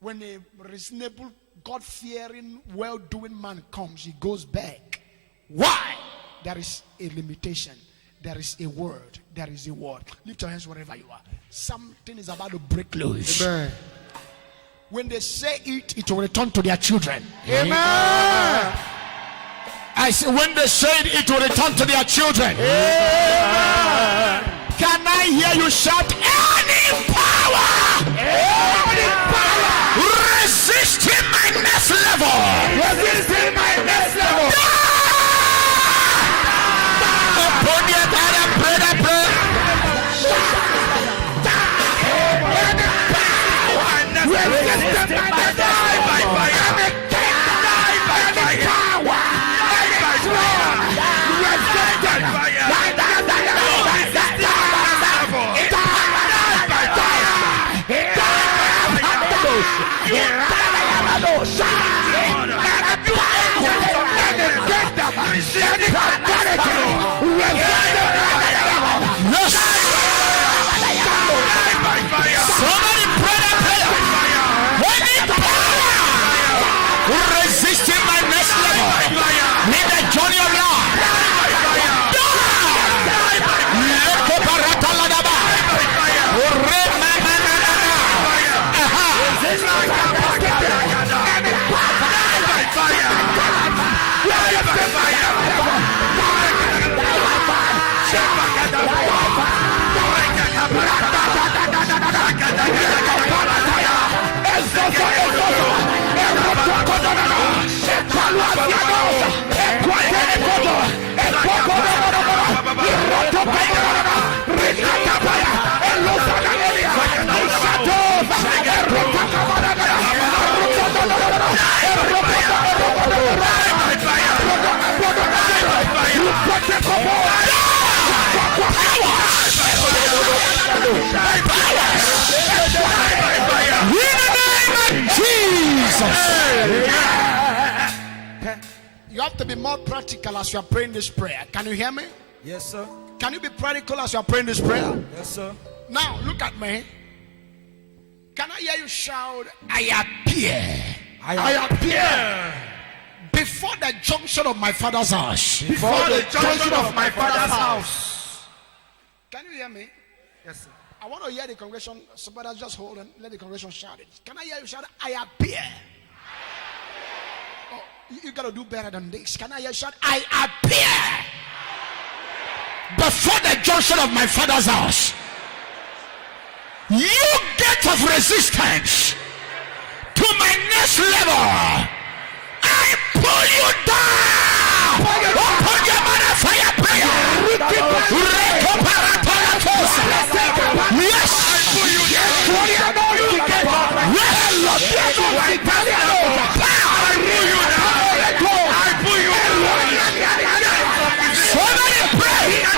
When a reasonable, God-fearing, well-doing man comes, he goes back. Why? There is a limitation. There is a word. There is a word. Lift your hands wherever you are. Something is about to break loose. Amen. When they say it, it will return to their children. Amen. I say, when they say it, it will return to their children. Amen. Can I hear you shout, any power? Any power. Resisting my next level. Resisting my next level. Upon your head and pray that prayer. Resisting my next level. You have to be more practical as you are praying this prayer. Can you hear me? Yes, sir. Can you be practical as you are praying this prayer? Yes, sir. Now, look at me. Can I hear you shout, I appear? I appear before the junction of my father's house. Before the junction of my father's house. Can you hear me? Yes, sir. I want to hear the congregation. Somebody just hold on. Let the congregation shout it. Can I hear you shout, I appear? Oh, you got to do better than this. Can I hear you shout, I appear before the junction of my father's house? You get of resistance to my next level. I pull you down. Upon your mother fire prayer. Yes. Somebody pray.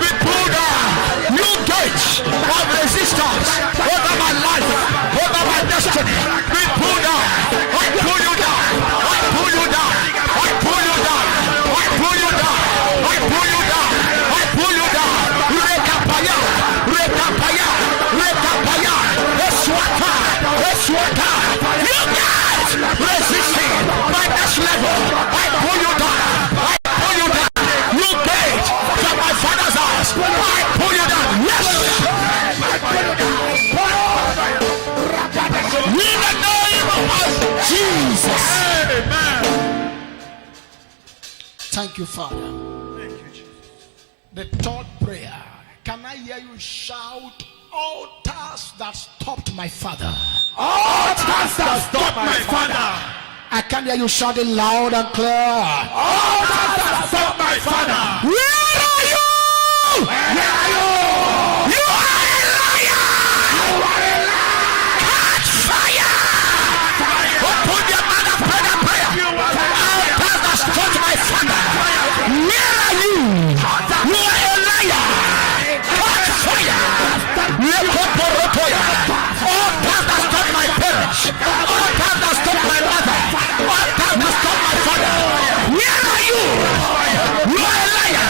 Be pulled Jesus. Amen. Thank you, Father. Thank you, Jesus. The third prayer. Can I hear you shout, altars that stopped my father? Altars that stopped my father. I can hear you shouting loud and clear. Altars that stopped my father. Where are you? Where are you? You are a liar. You are a liar. Catch fire. Open your mouth and pray that prayer. You are a liar. Altars that stopped my father. Where are you? You are a liar. Catch fire. Altars that stopped my parents. Altars that stopped my mother. Altars that stopped my father. Where are you? You are a liar.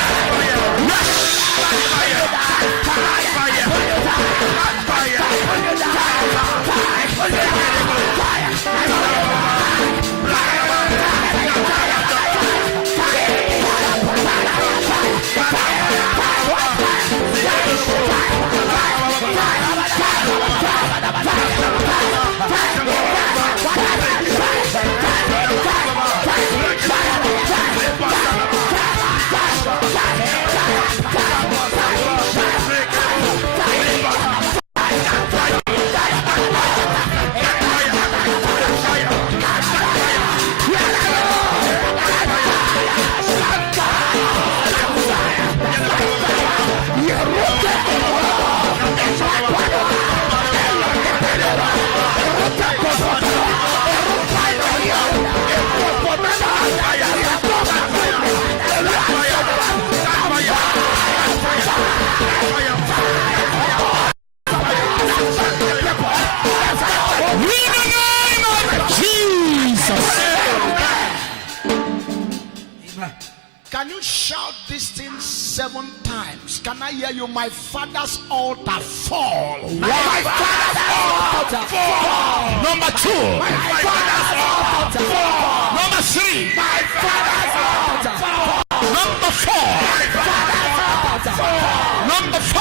Can you shout these things 7 times? Can I hear you? My father's altar fall. My father's altar fall. Number 2. My father's altar fall. Number 3. My father's altar fall. Number 4. My father's altar fall. Number 5.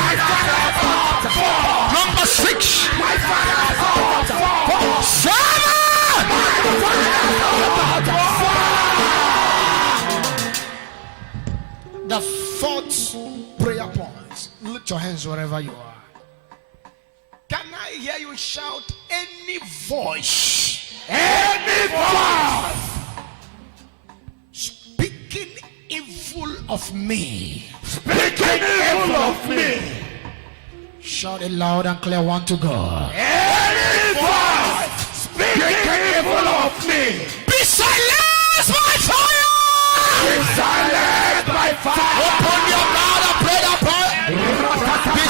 My father's altar fall. Number 6. My father's altar fall. 7. My father's altar fall. The 4th prayer point. Lift your hands wherever you are. Can I hear you shout any voice? Any voice Speaking evil of me. speaking evil of me. Shout it loud and clear. 1 to go. Any voice speaking evil of me. Be silenced by fire. Be silent by fire. Open your mouth and pray that prayer. Be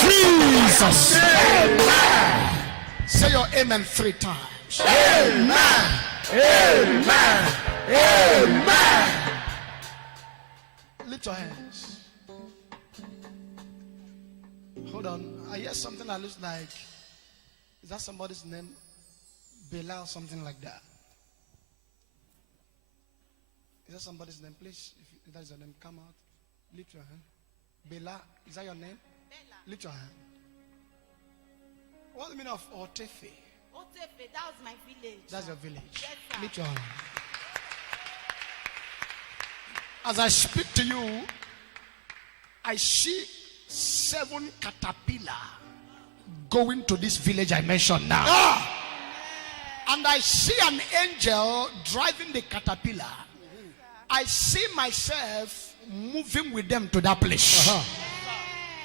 Jesus. Amen. Say your amen 3 times. Amen. Amen. Amen. Lift your hands. Hold on. I hear something that looks like, is that somebody's name? Bela or something like that. Is that somebody's name? Please, if that is your name, come out. Lift your hand. Bela, is that your name? Bella. Lift your hand. What's the meaning of Otefe? Otefe, that was my village. That's your village. Yes, sir. Lift your hand. As I speak to you, I see 7 caterpillar going to this village I mentioned now. And I see an angel driving the caterpillar. I see myself moving with them to that place.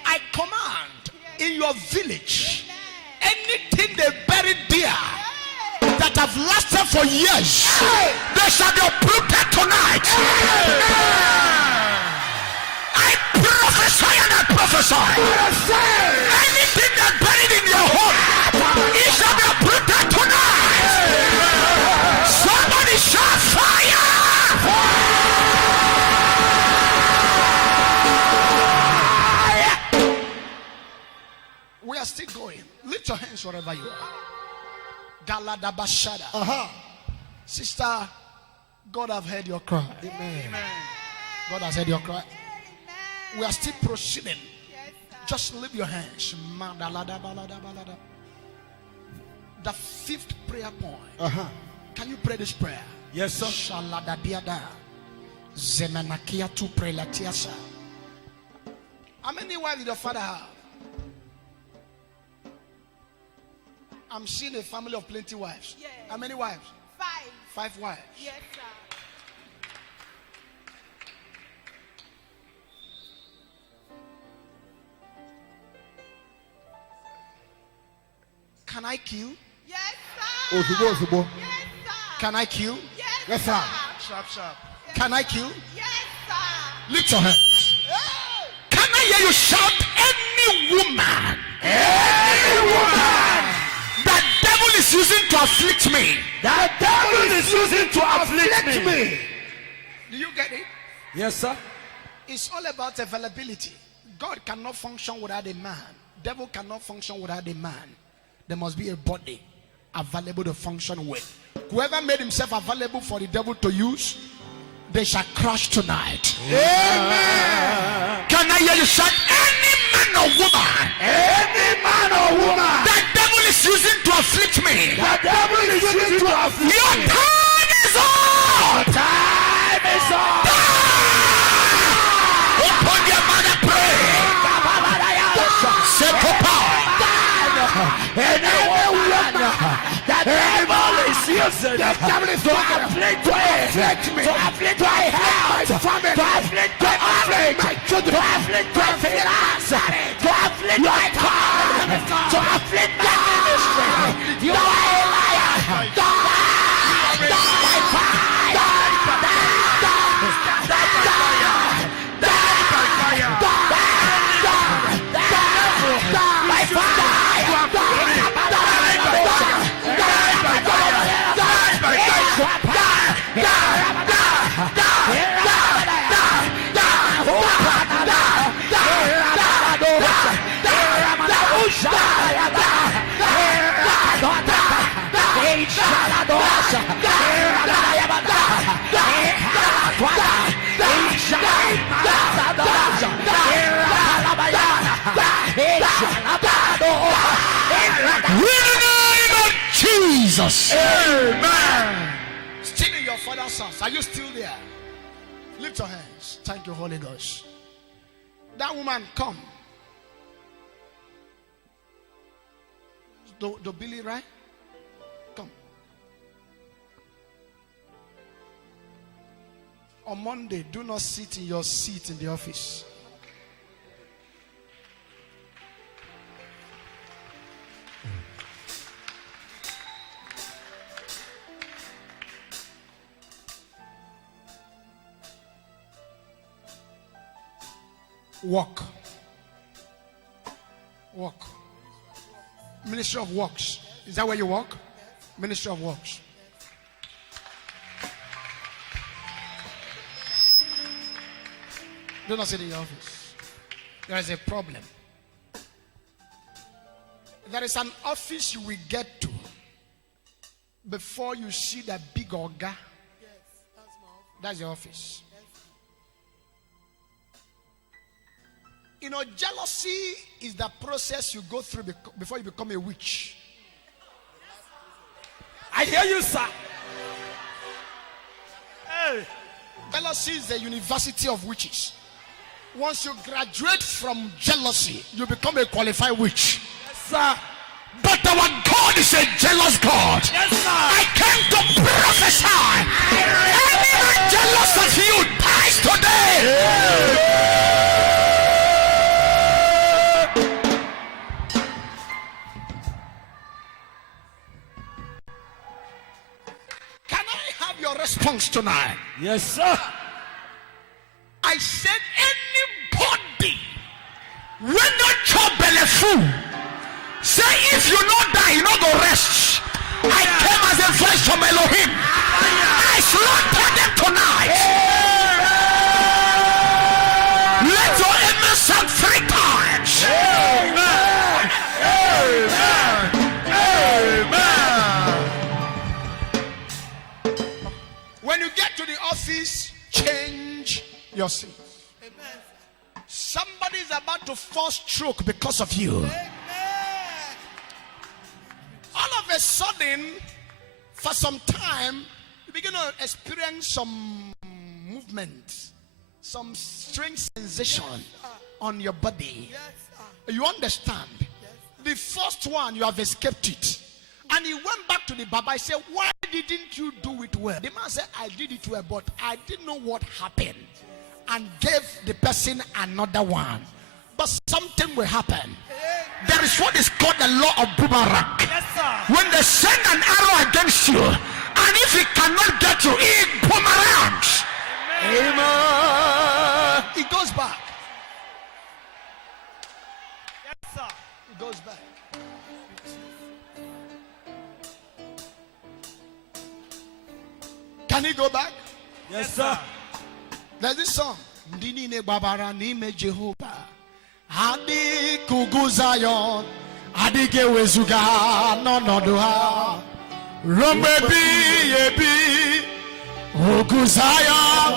I command in your village, anything they buried there that have lasted for years, they shall be uprooted tonight. I prophesy and I prophesy. Anything that buried in your home, it shall be uprooted tonight. Somebody shout fire. We are still going. Lift your hands wherever you are. Galadabashada. Sister, God have heard your cry. Amen. God has heard your cry. We are still proceeding. Just lift your hands. The 5th prayer point. Can you pray this prayer? Yes, sir. Shaladadiada. Zemenakia tu prelatiasa. How many wives did your father have? I'm seeing a family of plenty wives. Yes. How many wives? 5. 5 wives. Yes, sir. Can I kill? Yes, sir. Oh, Yes, sir. Can I kill? Yes, sir. Sharp, sharp. Can I kill? Yes, sir. Lift your hands. Can I hear you shout? Any woman that devil is using to afflict me. The devil is using to afflict me. Do you get it? Yes, sir. It's all about availability. God cannot function without a man. Devil cannot function without a man. There must be a body available to function with. Whoever made himself available for the devil to use, they shall crash tonight. Amen. Can I hear you shout? Any man or woman, Any man or woman the devil is using to afflict me. the devil is using to afflict Your me. time is up. Time is up. Open your mouth and pray. Say power. And every woman that devil is using to afflict me, to afflict my health, to afflict my marriage, to afflict my finance, to afflict my car, to afflict my ministry. You are a liar. Die by fire. Jesus. Amen. Still in your father's house. Are you still there? Lift your hands. Thank you, Holy Ghost. That woman, come. Do Billy, right? Come. On Monday, do not sit in your seat in the office. Walk. Walk. Ministry of Works. Is that where you work? Ministry of Works. Do not sit in your office. There is a problem. There is an office you will get to before you see the big orga. That's your office. You know, jealousy is the process you go through before you become a witch. I hear you, sir. Hey. Jealousy is the university of witches. Once you graduate from jealousy, you become a qualified witch. Yes, sir. But our God is a jealous God. Yes, sir. I came to prophesy. Anyone jealous of you dies today. Can I have your response tonight? Yes, sir. I said anybody when not chop belly full. Say if you not die, you not go rest. I came as a voice from Elohim. I slaughter them tonight. Let your amen sound 3 times. Amen. Amen. Amen. When you get to the office, change your seat. Somebody is about to fall stroke because of you. All of a sudden, for some time, you begin to experience some movement, some strange sensation on your body. You understand? The first one, you have escaped it. And he went back to the Baba. I said, why didn't you do it well? The man said, I did it well, but I didn't know what happened. And gave the person another one. But something will happen. There is what is called the law of boomerang. Yes, sir. When they send an arrow against you, and if it cannot get you, it boomerangs. Amen. It goes back. Yes, sir. It goes back. Can he go back? Yes, sir. There's this song. Ndini ne babara nime Jehovah. Adi kugu Zion. Adi ke wezuga no nodoha. Rombe yebi. Ogu Zion.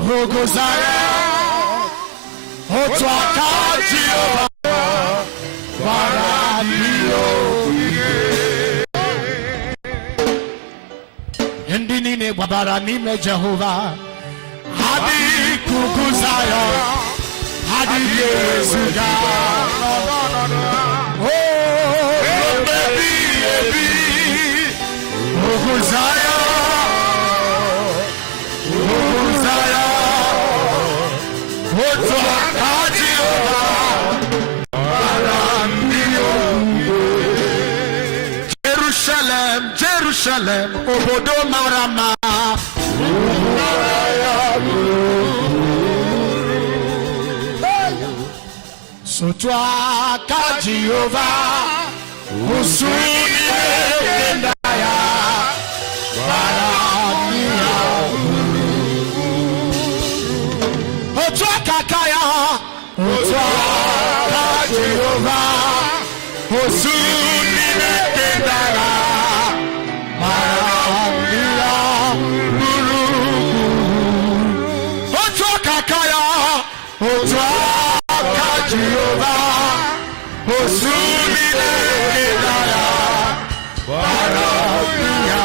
Ogu Zion. Otwaka Jehovah. Baradio. Ndini ne babara nime Jehovah. Hadi kukuzayo, hadi yesuga. Oh, baby, kukuzayo, kukuzayo. Oto akati oba, barandiyo. Jerusalem, Jerusalem, obodo marama. So to our Jehovah, Usuni Kendaya, Barania, Otuakakaya, Otuaka Jehovah, Usuni Kendaya, Barania, Otuakakaya, Otuaka Jehovah, Osuni Kedaya, Barabia.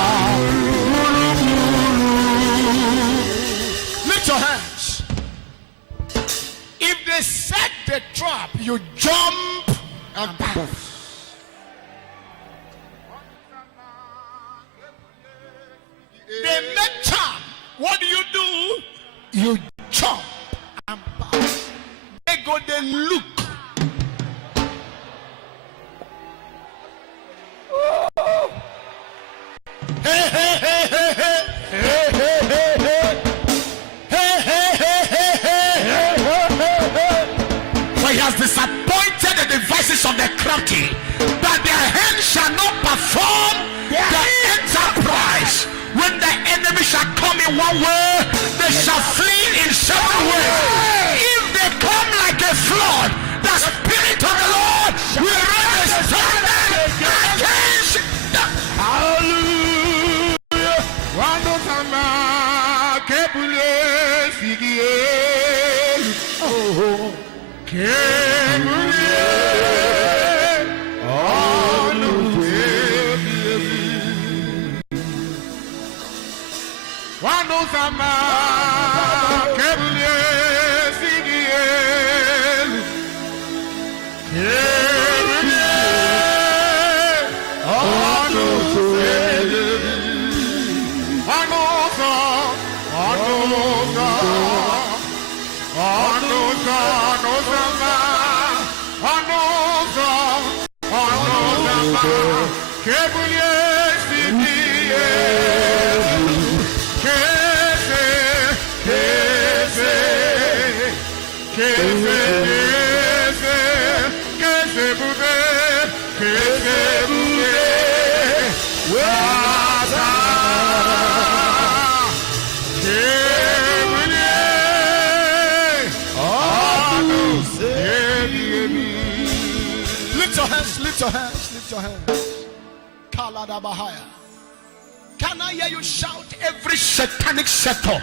Lift your hands. If they set the trap, you jump and bounce. They make trap. What do? You jump and bounce. They go, they look. Hey, hey, hey, hey, hey, hey, hey, hey, hey. Hey, hey, hey, hey, hey, hey, hey. For he has disappointed the devices of the crafty, that their hands shall not perform their enterprise. When the enemy shall come in one way, they shall flee in 7 ways. If they come like a flood, the Spirit of the Lord will raise a standard against them. Hallelujah. Wando sama kebule sigie. Oh, kebule. Oh, no kebule. Wando sama kebulie sigiel kebulie Lift your hands, lift your hands. Kalada Bahaya. Can I hear you shout every satanic setup?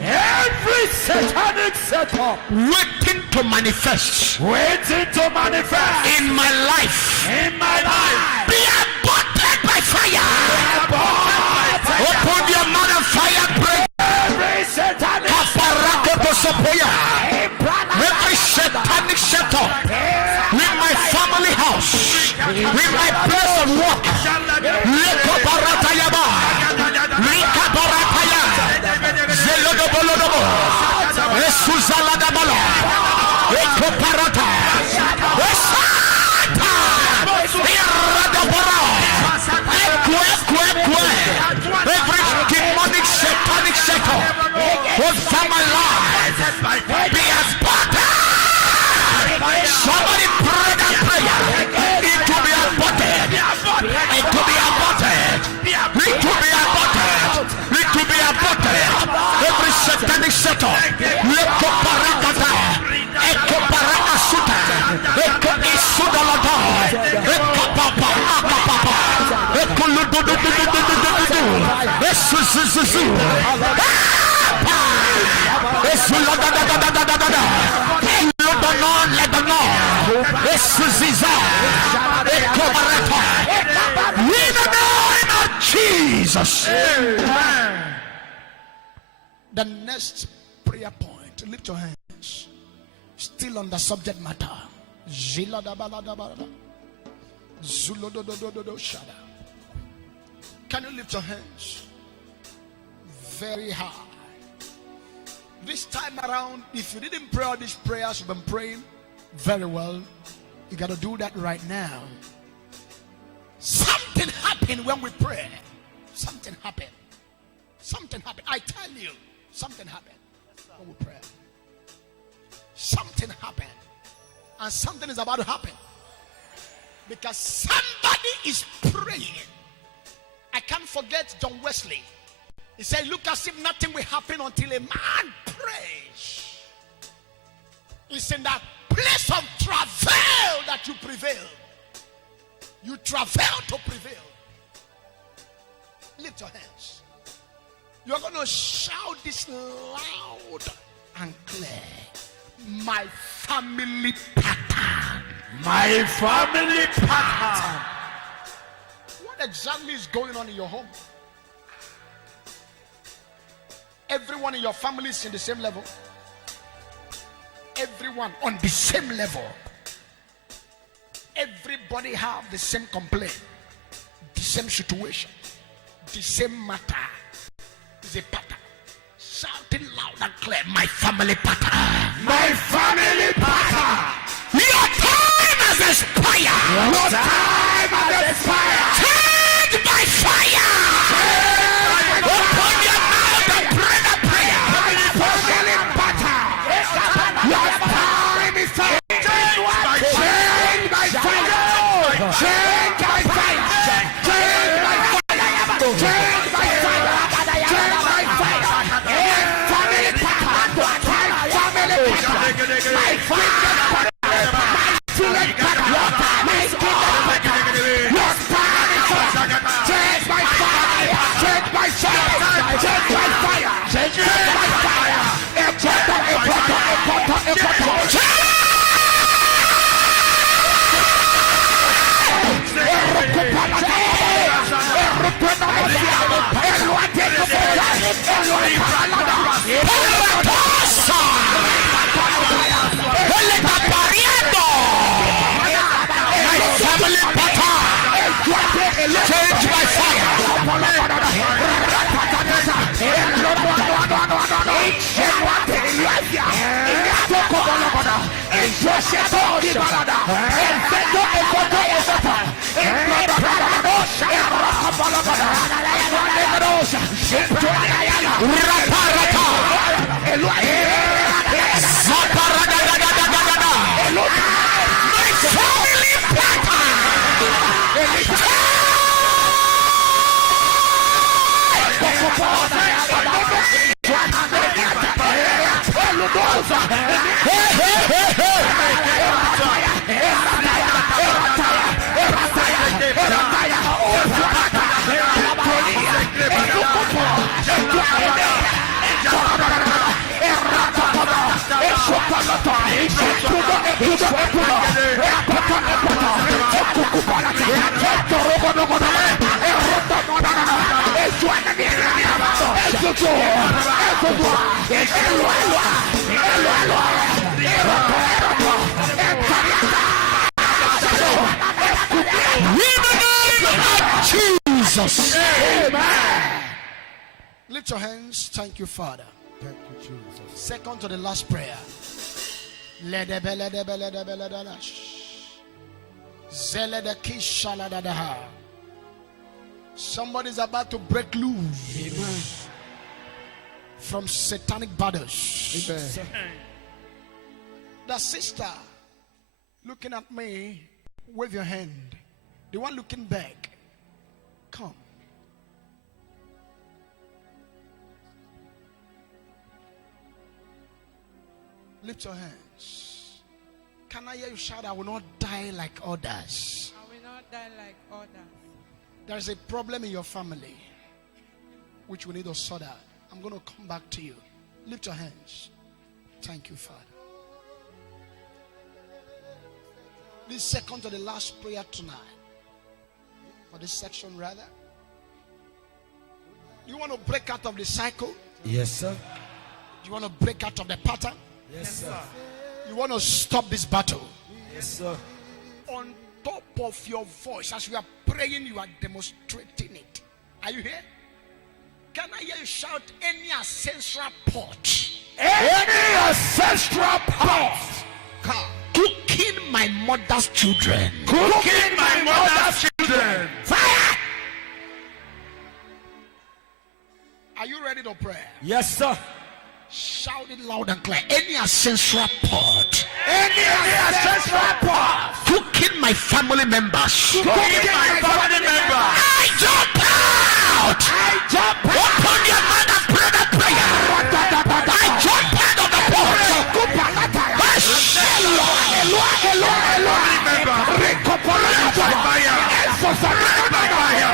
Every satanic setup Waiting to manifest waiting to manifest in my life. Be aborted by fire. Open your mouth and fire break. Every satanic Every satanic setup with my family house, with my place of work. Lekabaratayaba, Lekabarataya, Zelodobolodobo, Esuzaladabala, Ekoparata, Esata, Iradabara, every demonic satanic setup over my life be as battered. Somebody pray that prayer. It will be aborted. It will be aborted. It will be aborted. It will be aborted. Every satanic setup. Leko parakata. Eko parakasuta. Eko isudalata. Eko papa. Papa. Eko lududududududududu. Esuzuzuzu. Esuladadadadadadada. Let them know. In the name of Jesus. The next prayer point. Lift your hands. Still on the subject matter. Can you lift your hands very high? This time around, if you didn't pray all these prayers you've been praying very well, you got to do that right now. Something happened when we pray. Something happened. Something happened. I tell you, something happened when we pray. Something happened. And something is about to happen. Because somebody is praying. I can't forget John Wesley. He said, look as if nothing will happen until a man prays. It's in that place of travail that you prevail. You travail to prevail. Lift your hands. You're going to shout this loud and clear. My family pattern. my family pattern. What exactly is going on in your home? Everyone in your family is in the same level. Everyone on the same level. Everybody have the same complaint, the same situation, the same matter. It's a pattern. Shouting loud and clear, my family pattern. My family pattern. Your time has expired. Your time has expired. Change by fire. Open your mouth and pray the prayer. Family pattern. Your time is up. Change by fire. Change by fire. Change by fire. Change by fire. Change by fire. Family pattern. Family pattern. My family pattern. Jesus. Amen. Lift your hands. Thank you, Father. Thank you, Jesus. Second to the last prayer. Somebody's about to break loose. Amen. From satanic battles. Amen. The sister looking at me, wave your hand. The one looking back, come. Lift your hands. Can I hear you shout, I will not die like others? I will not die like others. There is a problem in your family which we need to sort out. I'm going to come back to you. Lift your hands. Thank you, Father. This second to the last prayer tonight. For this section, rather. You want to break out of the cycle? Yes, sir. You want to break out of the pattern? Yes, sir. You want to stop this battle? Yes, sir. On top of your voice, as you are praying, you are demonstrating it. Are you here? Can I hear you shout any ancestral pot? Any ancestral pot Cooking my mother's children. cooking my mother's children. Fire! Are you ready to pray? Yes, sir. Shout it loud and clear. Any ancestral pot Any ancestral pot cooking my family members. cooking my family members. I jump out. I jump Open your mouth and pray that prayer. I jump out of the pot. I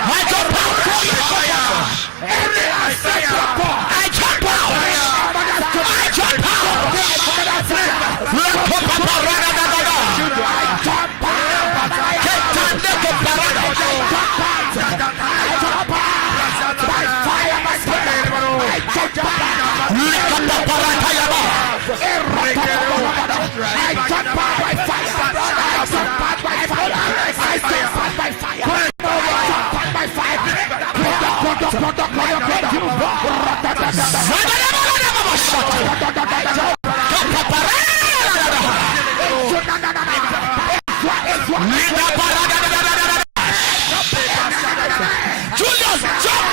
jump out. Any ancestral pot I jump out. I jump out. Julius, jump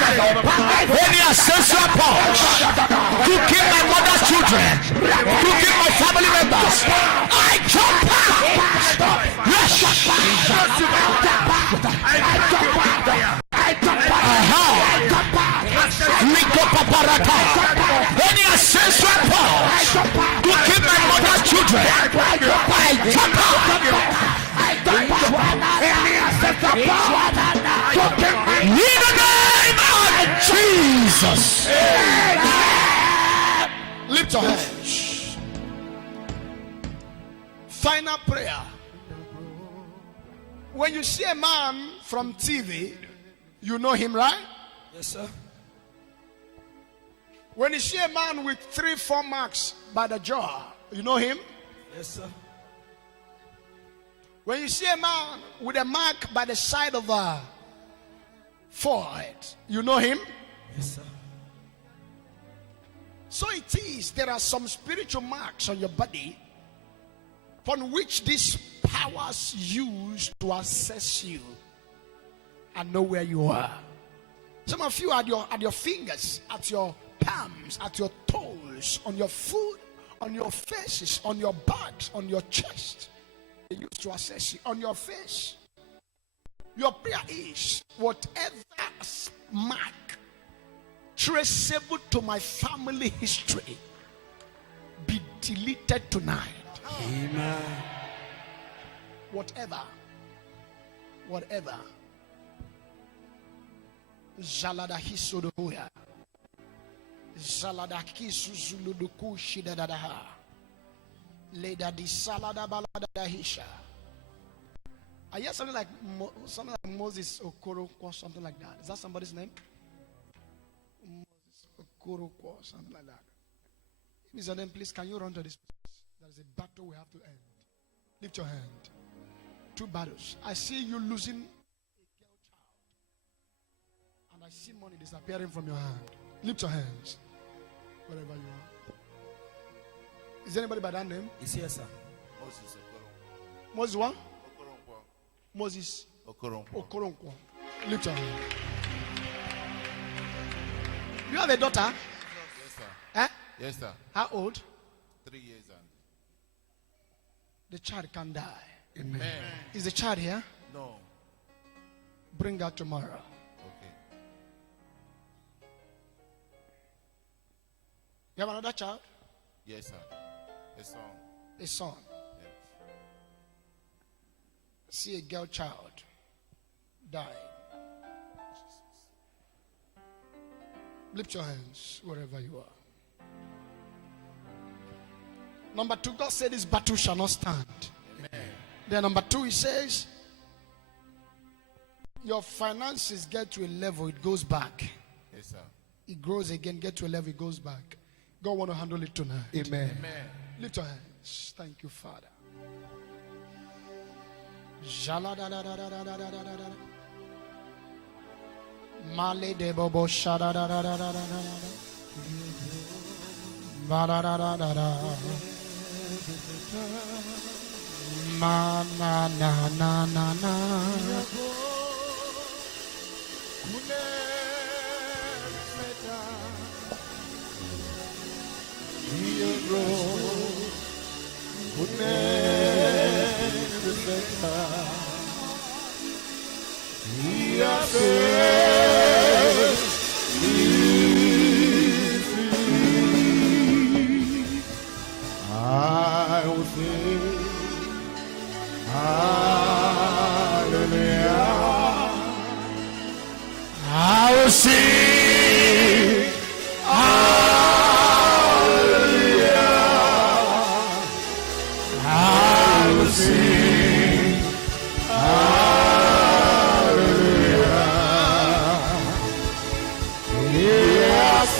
any ancestral pot cooking my mother's children, cooking my family members. I jump out. Any ancestral pot cooking my mother's children. I jump out. In the name of Jesus. Lift your hands. Final prayer. When you see a man from TV, you know him, right? Yes, sir. When you see a man with 3-4 marks by the jaw, you know him? Yes, sir. When you see a man with a mark by the side of the forehead, you know him? Yes, sir. So it is, there are some spiritual marks on your body upon which these powers use to assess you and know where you are. Some of you at your fingers, at your palms, at your toes, on your foot, on your faces, on your backs, on your chest. They use to assess you. On your face. Your prayer is, whatever mark traceable to my family history be deleted tonight. Amen. Whatever. Jalada hisodoya. Zalada kisuzuluduku shidadaha. Leda di salada balada hisha. I hear something like Moses Okoro or something like that. Is that somebody's name? Moses Okoro or something like that. If it's your name, please can you run to this place? There is a battle we have to end. Lift your hand. 2 battles. I see you losing a girl child. And I see money disappearing from your hand. Lift your hands. Wherever you are. Is there anybody by that name? It's here, sir. Moses what? Moses Okoronkwo. Lift your hand. You have a daughter? Yes, sir. Eh? Yes, sir. How old? 3 years and The child can die. Amen. Is the child here? No. Bring her tomorrow. Okay. You have another child? Yes, sir. A son. A son. Yes. See a girl child die. Lift your hands wherever you are. Number 2, God said this battle shall not stand. Amen. Then number 2, he says, your finances get to a level, it goes back. Yes, sir. It grows again, get to a level, it goes back. God want to handle it tonight. Amen. Amen. Lift your hands. Thank you, Father. Male de bobo shada da da da da da da. Ba da da da da da. Ma na na na na na. I will sing hallelujah. I will sing hallelujah. I will sing hallelujah. Yes,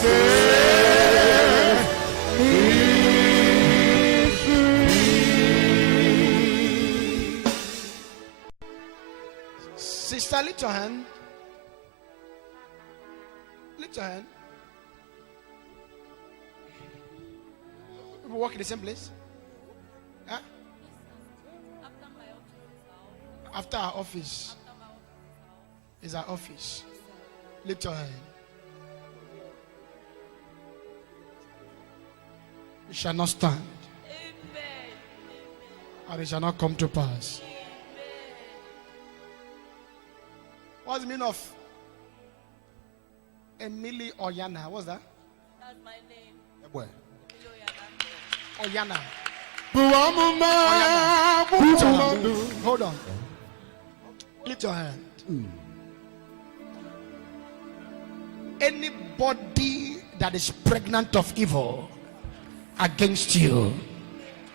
Sister, lift your hand. Lift your hand. We work in the same place? Huh? After our office. Is our office. Lift your hand. It shall not stand. And it shall not come to pass. What's the meaning of Emily Oyana? What's that? That's my name. Where? Oyana. Oyana. Hold on. Lift your hand. Anybody that is pregnant of evil against you,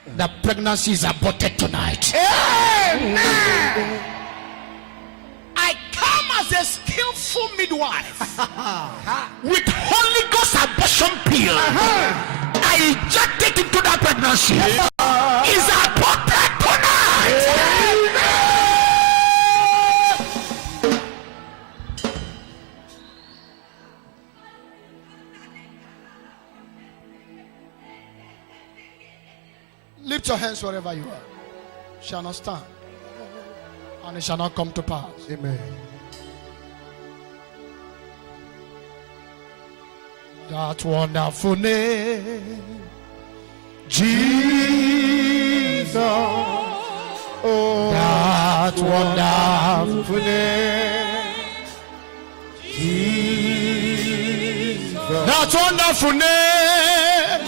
The pregnancy is aborted tonight. Amen. I come as a skillful midwife with Holy Ghost abortion pill. I inject it into that pregnancy. Is aborted tonight. Lift your hands wherever you are. Shall not stand, and it shall not come to pass. Amen. That wonderful name, Jesus. Oh, that wonderful name. Jesus. that wonderful name,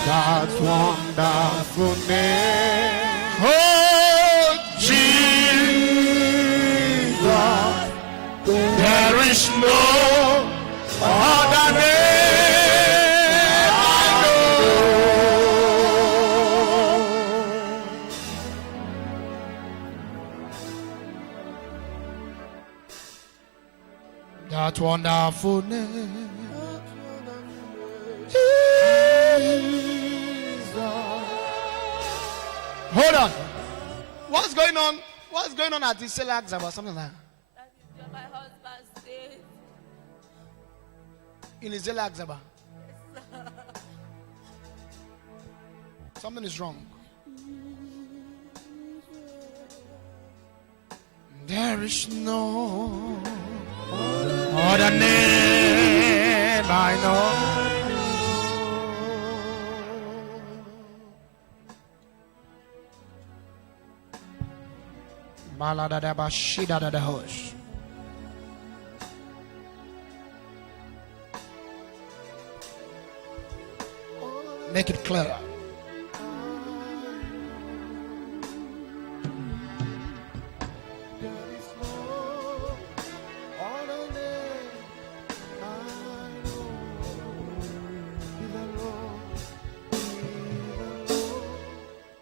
That wonderful name. oh Jesus. there is no other name I know. That wonderful name, hold on. What's going on? What's going on at the Selax about something like that? That is my husband's state. In the Zelaxaba. Something is wrong. There is no other name I know. Maladadaba shida da hosh. Make it clear.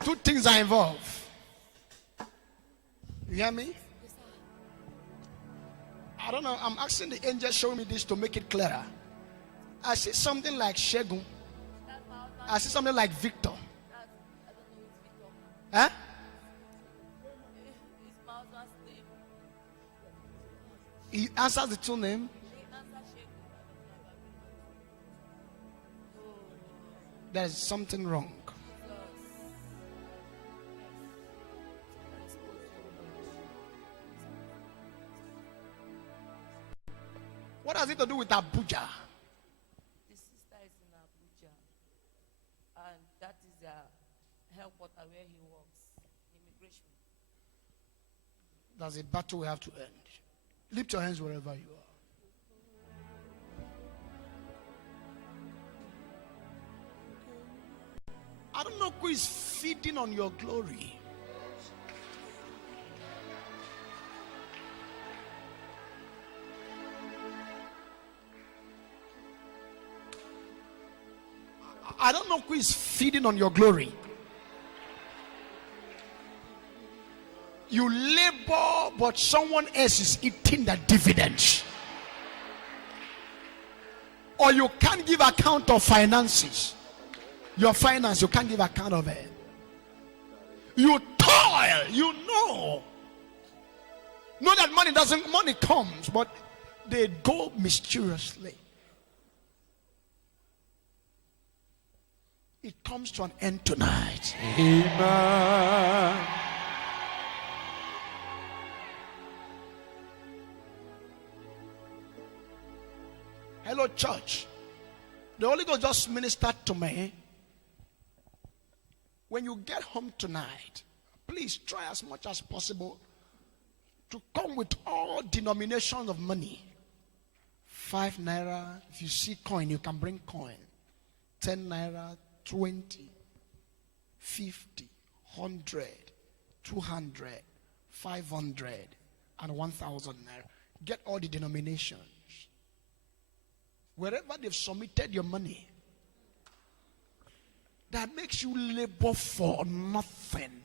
Two things are involved. You hear me? I don't know. I'm asking the angel showing me this to make it clearer. I see something like Shegun. I see something like Victor. Huh? He answers the two names. There's something wrong. What has it to do with Abuja? The sister is in Abuja, and that is the headquarters where he works, immigration. That's a battle we have to end. Lift your hands wherever you are. I don't know who is feeding on your glory. I don't know who is feeding on your glory. You labor, but someone else is eating the dividends. Or you can't give account of finances. Your finance, you can't give account of it. You toil, you know that money comes, but they go mysteriously. It comes to an end tonight. Amen. Hello, church. The Holy Ghost just ministered to me. When you get home tonight, please try as much as possible to come with all denominations of money. 5 naira. If you see coin, you can bring coin. 10 naira, 20, 50, 100, 200, 500, and 1,000 naira. Get all the denominations. Wherever they've submitted your money, that makes you labor for nothing.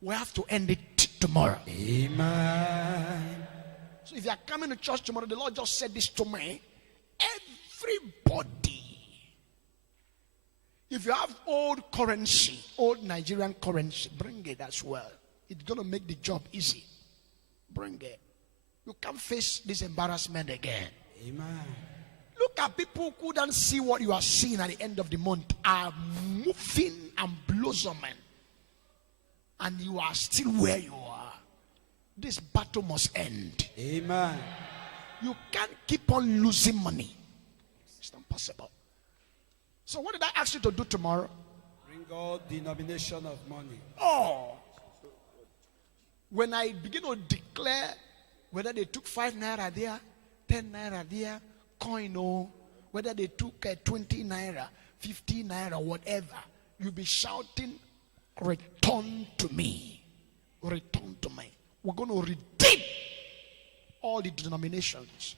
We have to end it tomorrow. Amen. So if you are coming to church tomorrow, the Lord just said this to me. Everybody, if you have old currency, old Nigerian currency, bring it as well. It's going to make the job easy. Bring it. You can't face this embarrassment again. Amen. Look at people who don't see what you are seeing at the end of the month are moving and blossoming. And you are still where you are. This battle must end. Amen. You can't keep on losing money. It's not possible. So what did I ask you to do tomorrow? Bring all denomination of money. Oh. When I begin to declare whether they took 5 naira there, 10 naira there, coin or whether they took 20 naira, 50 naira, whatever, you'll be shouting, return to me. Return to me. We're going to redeem all the denominations.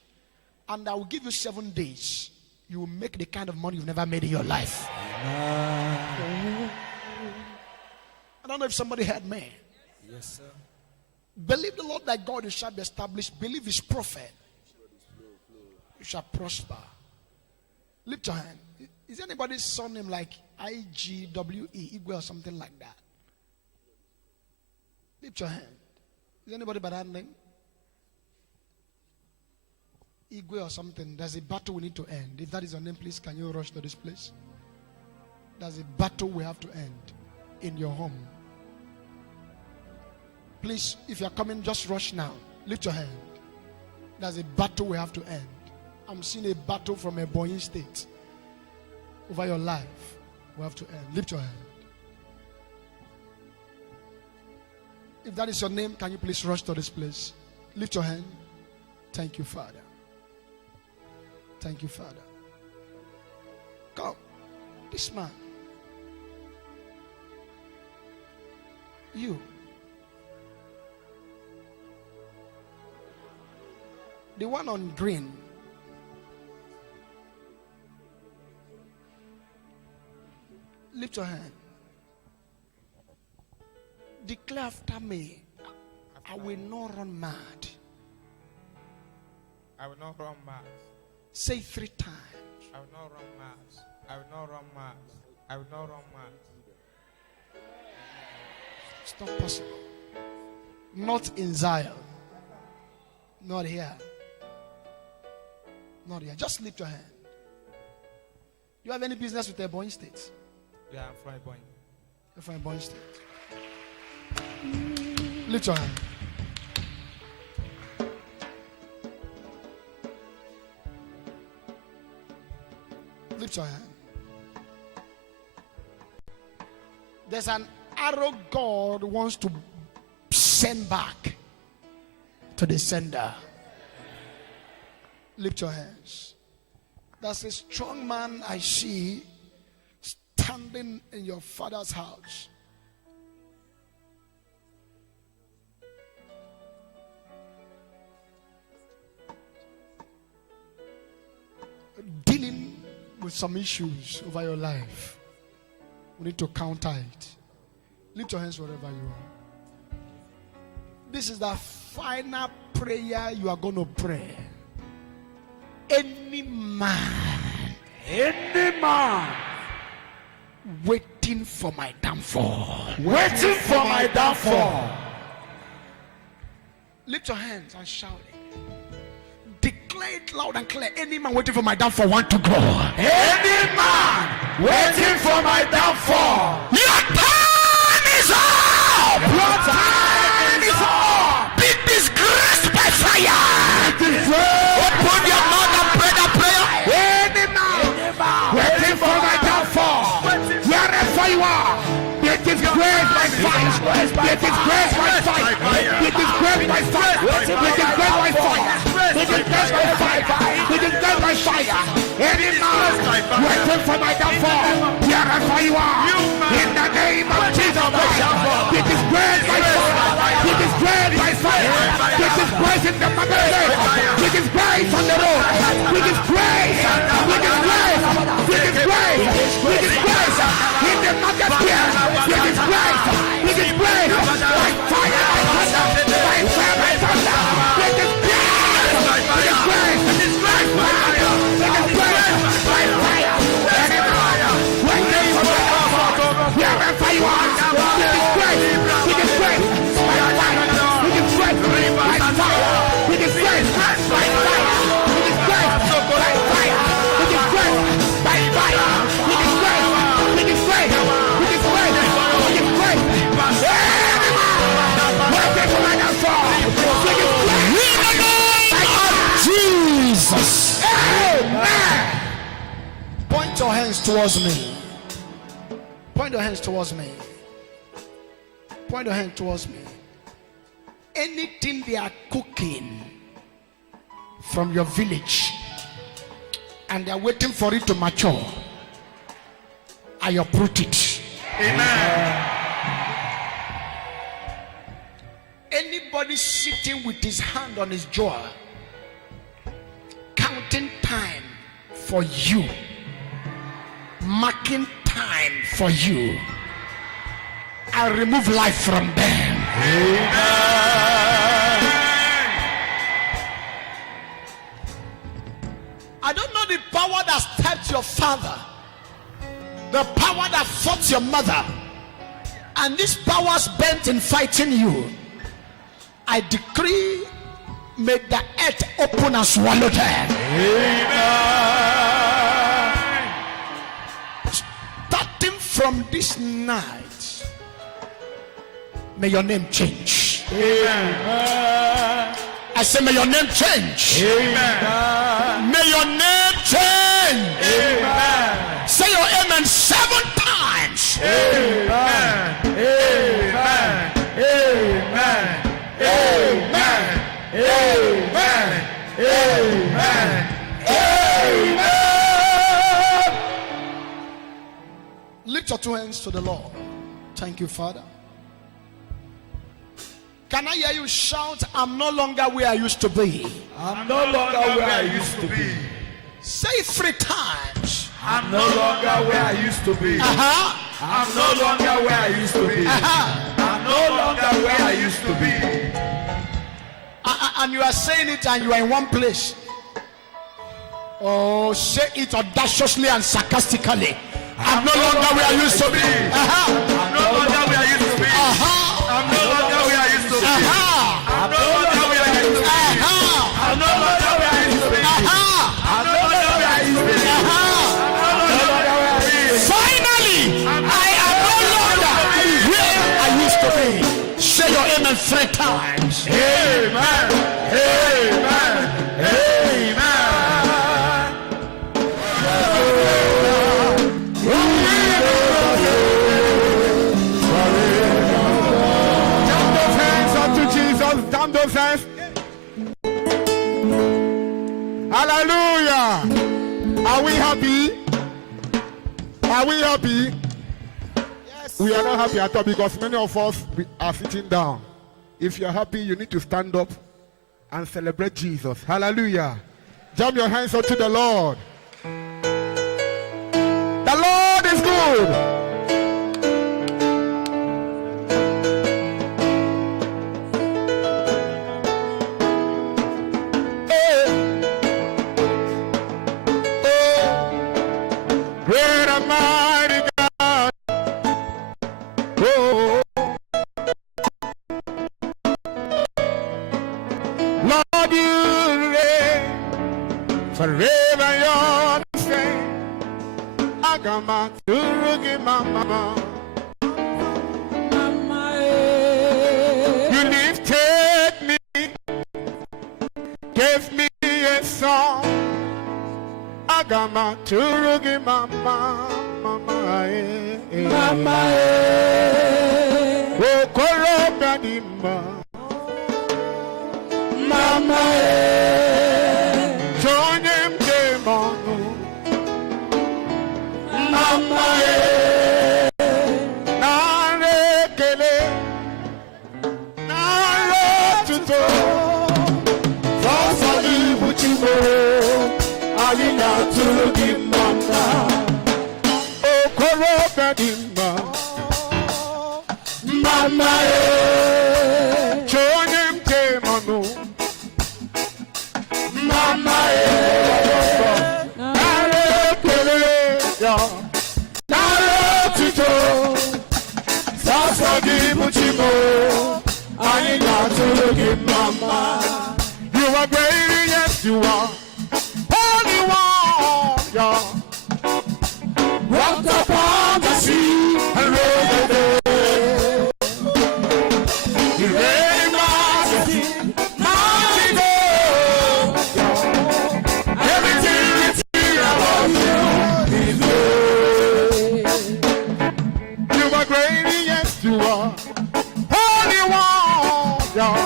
And I will give you 7 days. You will make the kind of money you've never made in your life. I don't know if somebody heard me. Yes, sir. Believe the Lord thy God, you shall be established. Believe his prophet, you shall prosper. Lift your hand. Is anybody's surname like IGWE, Igwe or something like that? Lift your hand. Is anybody by that name? Igwe or something. There's a battle we need to end. If that is your name, please can you rush to this place? There's a battle we have to end in your home. Please, if you're coming, just rush now. Lift your hand. There's a battle we have to end. I'm seeing a battle from a Ebonyi state over your life. We have to end. Lift your hand. If that is your name, can you please rush to this place? Lift your hand. Thank you, Father. Thank you, Father. Come. This man. You. The one on green. Lift your hand. Declare after me, I will not run mad. I will not run mad. Say 3 times. I will not run mad. I will not run mad. I will not run mad. It's not possible. Not in Zion. Not here. Not here. Just lift your hand. Do you have any business with Ebonyi State? Yeah, I'm from Ebonyi. You're from Ebonyi State. Lift your hand. Lift your hand. There's an arrow God wants to send back to the sender. Lift your hands. There's a strong man I see standing in your father's house. Dealing with some issues over your life. We need to counter it. Lift your hands wherever you are. This is the final prayer you are going to pray. Any man waiting for my downfall, Waiting for my downfall. lift your hands and shout it. Declare it loud and clear. Any man waiting for my downfall want to go. Any man waiting for my downfall. Your time is up. Your time is up. Be disgraced by fire. Disgrace. Open your mouth and pray that prayer. Any man waiting for my downfall. Wherever you are, be disgraced by fire. Be disgraced by fire. Be disgraced by fire. Be disgraced by fire. Be disgraced by fire. Be disgraced by fire. Any man waiting for my downfall. Wherever you are, in the name of Jesus Christ, be disgraced by fire. Be disgraced by fire. Be disgraced in the marketplace. With his grace on the road. With his grace. With his grace. With his grace. With his grace. In the marketplace. With his grace. With his grace. By fire, by thunder. By fire, by thunder. With his grace. With his grace. With his grace. By fire. With his grace. By fire. When they come out, wherever you are, with his grace. With his grace. By fire. With his grace. By fire. With his grace. By fire. With his grace. By fire. With his grace. By fire. With his grace. With his grace. With his grace. With his grace. What people like that for? With his grace. Jesus. Amen. Point your hands towards me. Point your hands towards me. Point your hand towards me. Anything they are cooking from your village and they are waiting for it to mature, I uproot it. Amen. Anybody sitting with his hand on his jaw, counting time for you, marking time for you, I remove life from them. I don't know the power that stabbed your father, the power that fought your mother, and these powers bent in fighting you. I decree, may the earth open and swallow them. Starting from this night, may your name change. I say, may your name change. May your name change. Say your amen 7 times. Amen. Amen. Amen. Amen. Amen. Amen. Amen. Lift your 2 hands to the Lord. Thank you, Father. Can I hear you shout, I'm no longer where I used to be? I'm no longer where I used to be. Say it 3 times. I'm no longer where I used to be. I'm no longer where I used to be. I'm no longer where I used to be. And you are saying it and you are in one place. Oh, say it audaciously and sarcastically. I'm no longer where I used to be. I'm no longer where I used to be. I'm no longer where I used to be. I'm no longer where I used to be. I'm no longer where I used to be. I'm no longer where I used to be. Finally, I am no longer where I used to be. Say your amen 3 times. Amen. Amen. Amen. Jump those hands unto Jesus. Jump those hands. Hallelujah. Are we happy? Are we happy? Yes. We are not happy at all because many of us are sitting down. If you're happy, you need to stand up and celebrate Jesus. Hallelujah. Jump your hands up to the Lord. The Lord is good. Great and mighty God. Oh, Lord, you reign forever. You're the same. I come back to look at my mama. You lifted me, gave me a song. I got my turugi mama, oh koroba dimba, mama joinem demonu, mama narekele, naretuto, you are. Holy One, yeah. Walked upon the sea and rose the dead. You reign in majesty, mighty God. Everything is here about you is great. You are great, yes you are. Holy One, yeah.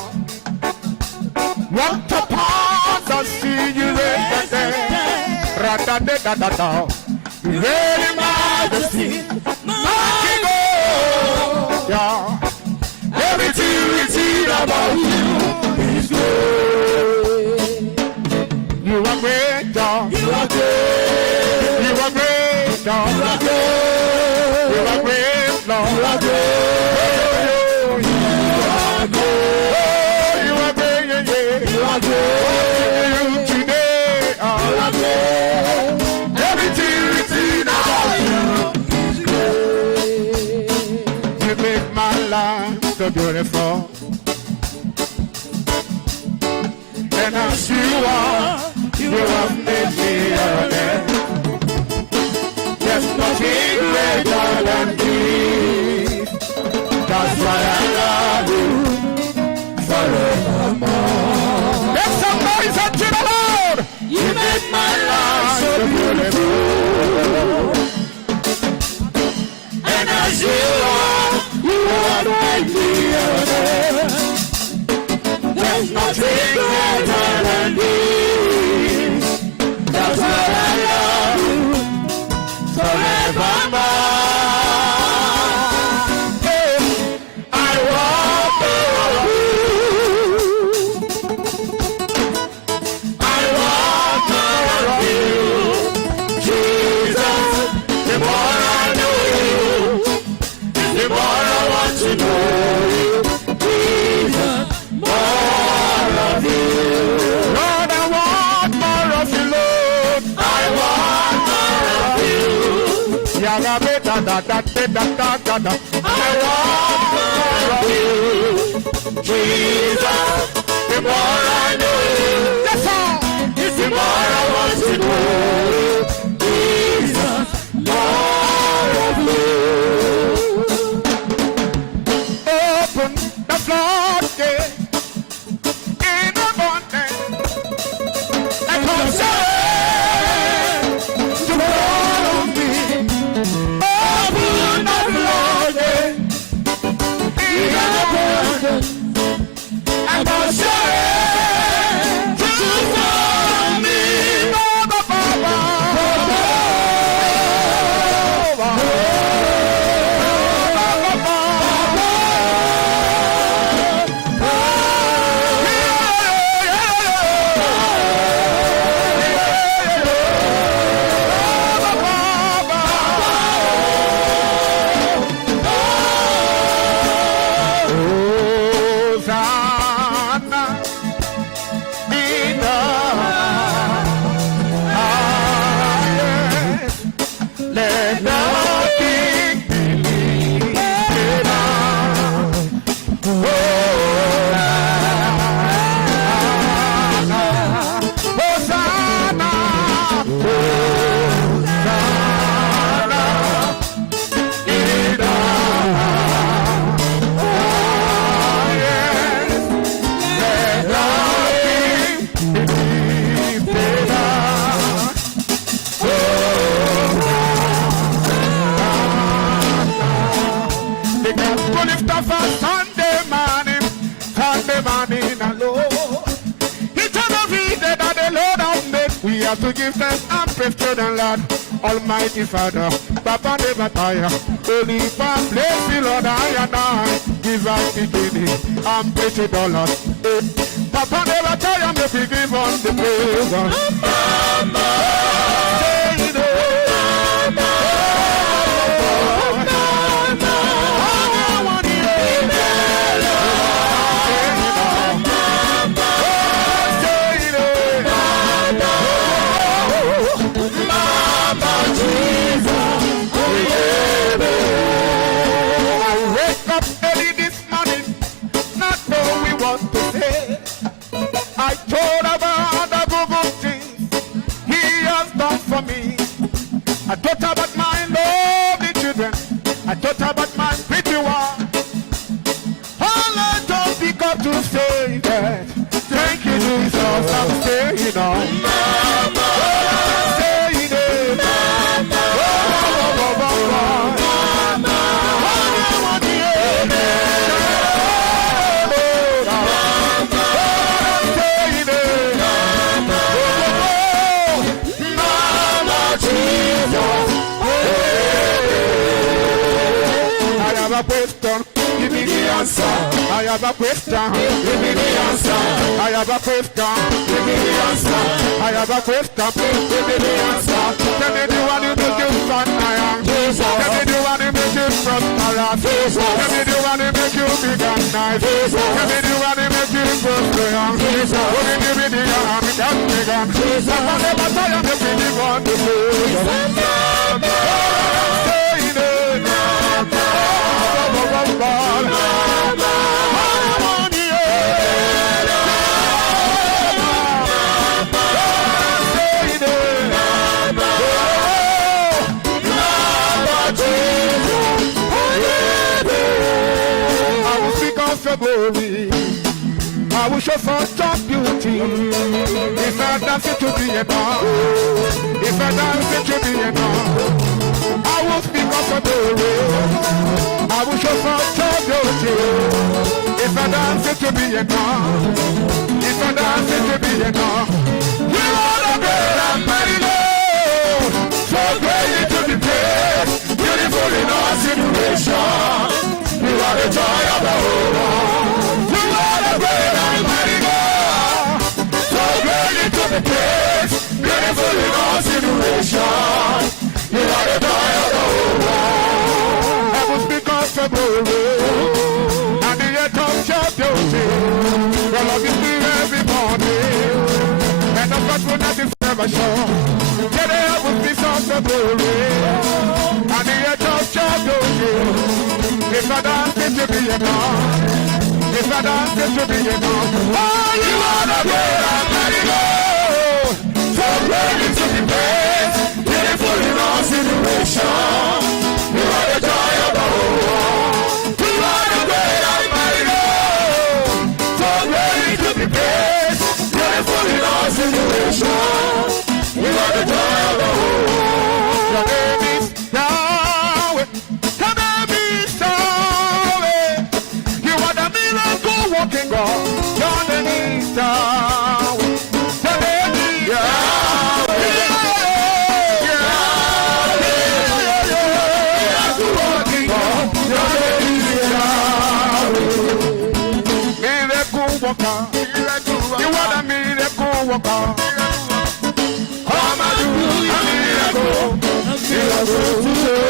Walked upon the sea, you reign the dead. Ra-da-da-da-da-da. You reign in majesty, mighty God. Yeah. Everything we see about you is great. You are great, God. You are great. You are great, God. You are great. You are great, Lord. You are great. You are great. You are great, yeah, yeah. You are great. You today, you are great. Everything we see about you is great. You make my life so beautiful. And as you are, you have made me a man. There's nothing greater than this. That's why I love you forevermore. Make some noise unto the Lord. You make my life so beautiful. And as you have made me a man. There's nothing greater than this. That's why I love you forevermore. Hey, I want more of you. I want more of you. Jesus, the more I know you, the more I want to know you. Jesus, more of you. Lord, I want more of you, Lord. I want more of you. Yaga beta da da da da da da da. I want more of you. Jesus, the more I know you, yes, the more I want to know you. Jesus, more of you. Open the floodgate in abundance and concern to follow me. Open the floodgate in abundance and concern to follow me. Baba, Baba, Baba, Hosanna in the highest. Let the King be lifted up. Hosanna, Hosanna, Hosanna in the highest. Let the King be lifted up. The gospel lift up on Sunday morning alone. Each and every day that the Lord has made, we have to give thanks and praise to the Lord. Almighty Father, Papa never tire. Holy Father, bless the Lord, I and I. Give us beginning and praise to the Lord. Papa never tire, make we give on the praise. Mama, say it, I told about the Google a question. Give me the answer. I have a question. Give me the answer. I have a question. Give me the answer. I have a question. Give me the answer. Tell me the one you make you fun. I am Jesus. Tell me the one you make you prosperous. Jesus. Tell me the one you make you big and nice. Jesus. Tell me the one you make you prosperous. Jesus. Only give me the arm that big and Jesus. I never tell you to be the one to do. I will show such a beauty. If I dance it to be enough, if I dance it to be enough, I will speak of a glory. I will show such a beauty. If I dance it to be enough, if I dance it to be enough, you are the great and mighty Lord, so great to be praised, beautiful in our situation. You are the joy of the whole world. You are the great and mighty God, so great to be praised, beautiful in all situations. You are the joy of the whole world. Heavens because of glory, and the earth of your beauty. Your love is new every morning, and the faithfulness is never sure. Yeah, the heavens because of glory, and the earth of your beauty. If I dance it to be enough, if I dance it to be enough, oh, you are the great and mighty Lord, so great to be praised, beautiful in all situations. You are the joy of the whole world. You are the great and mighty Lord, so great to be praised, beautiful in all situations. You are the joy of the whole world. Your name is Yahweh. Your name is Yahweh. You are the miracle working God. Your name is Yahweh. Your name is Yahweh. Miracle working God. Your name is Yahweh. Miracle worker. You are the miracle worker. Come and do a miracle. Miracle today.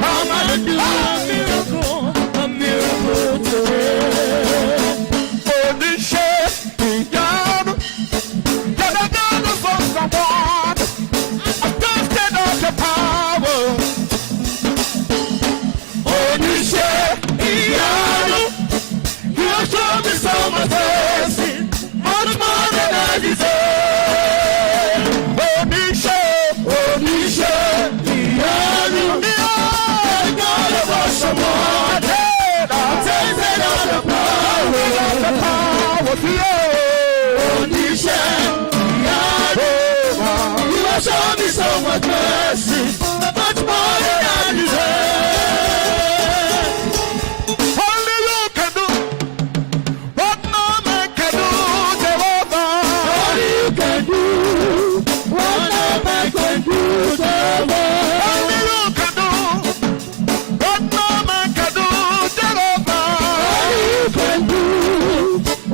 Come and do a miracle today. Oh, this shit be done. You're the God of someone. I'm thirsty of your power. Oh, this shit be done. You have shown me so much mercy, much more than I deserve. Show me so much mercy, much more than I deserve. Only you can do what no man can do, Jehovah. Only you can do what no man can do, Jehovah. Only you can do what no man can do, Jehovah. Only you can do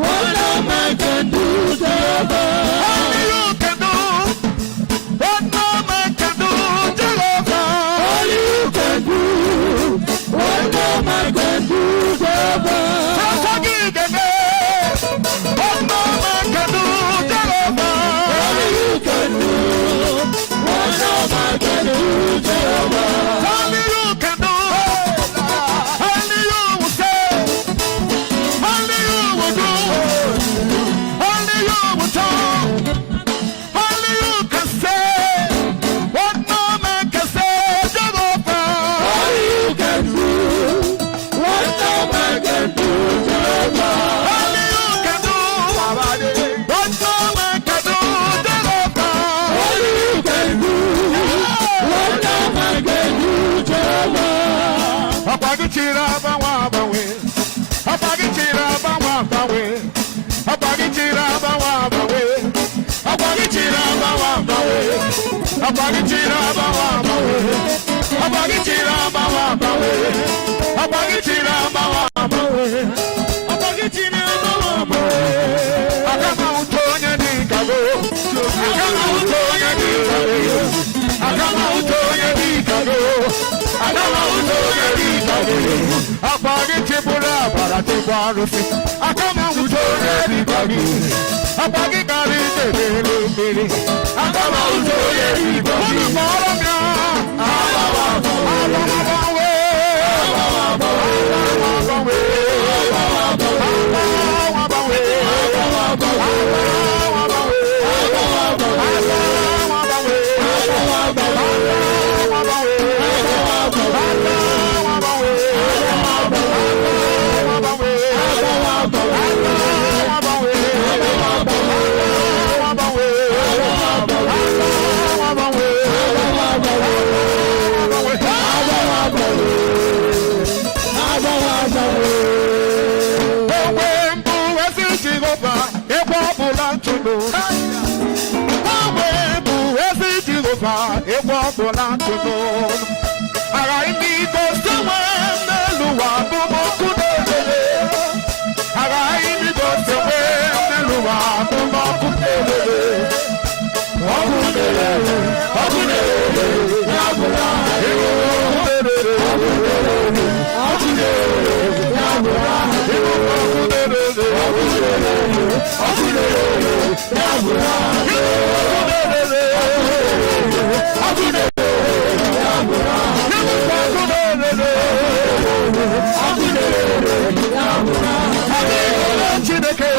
what no man can do, Jehovah. Abagitira bawa bawe, abagitira bawa bawe. Apagi chibula para tibarusi. Akama utore bibagi. Apagi kari tebele. Akama utore bibagi. Moramya. Chineke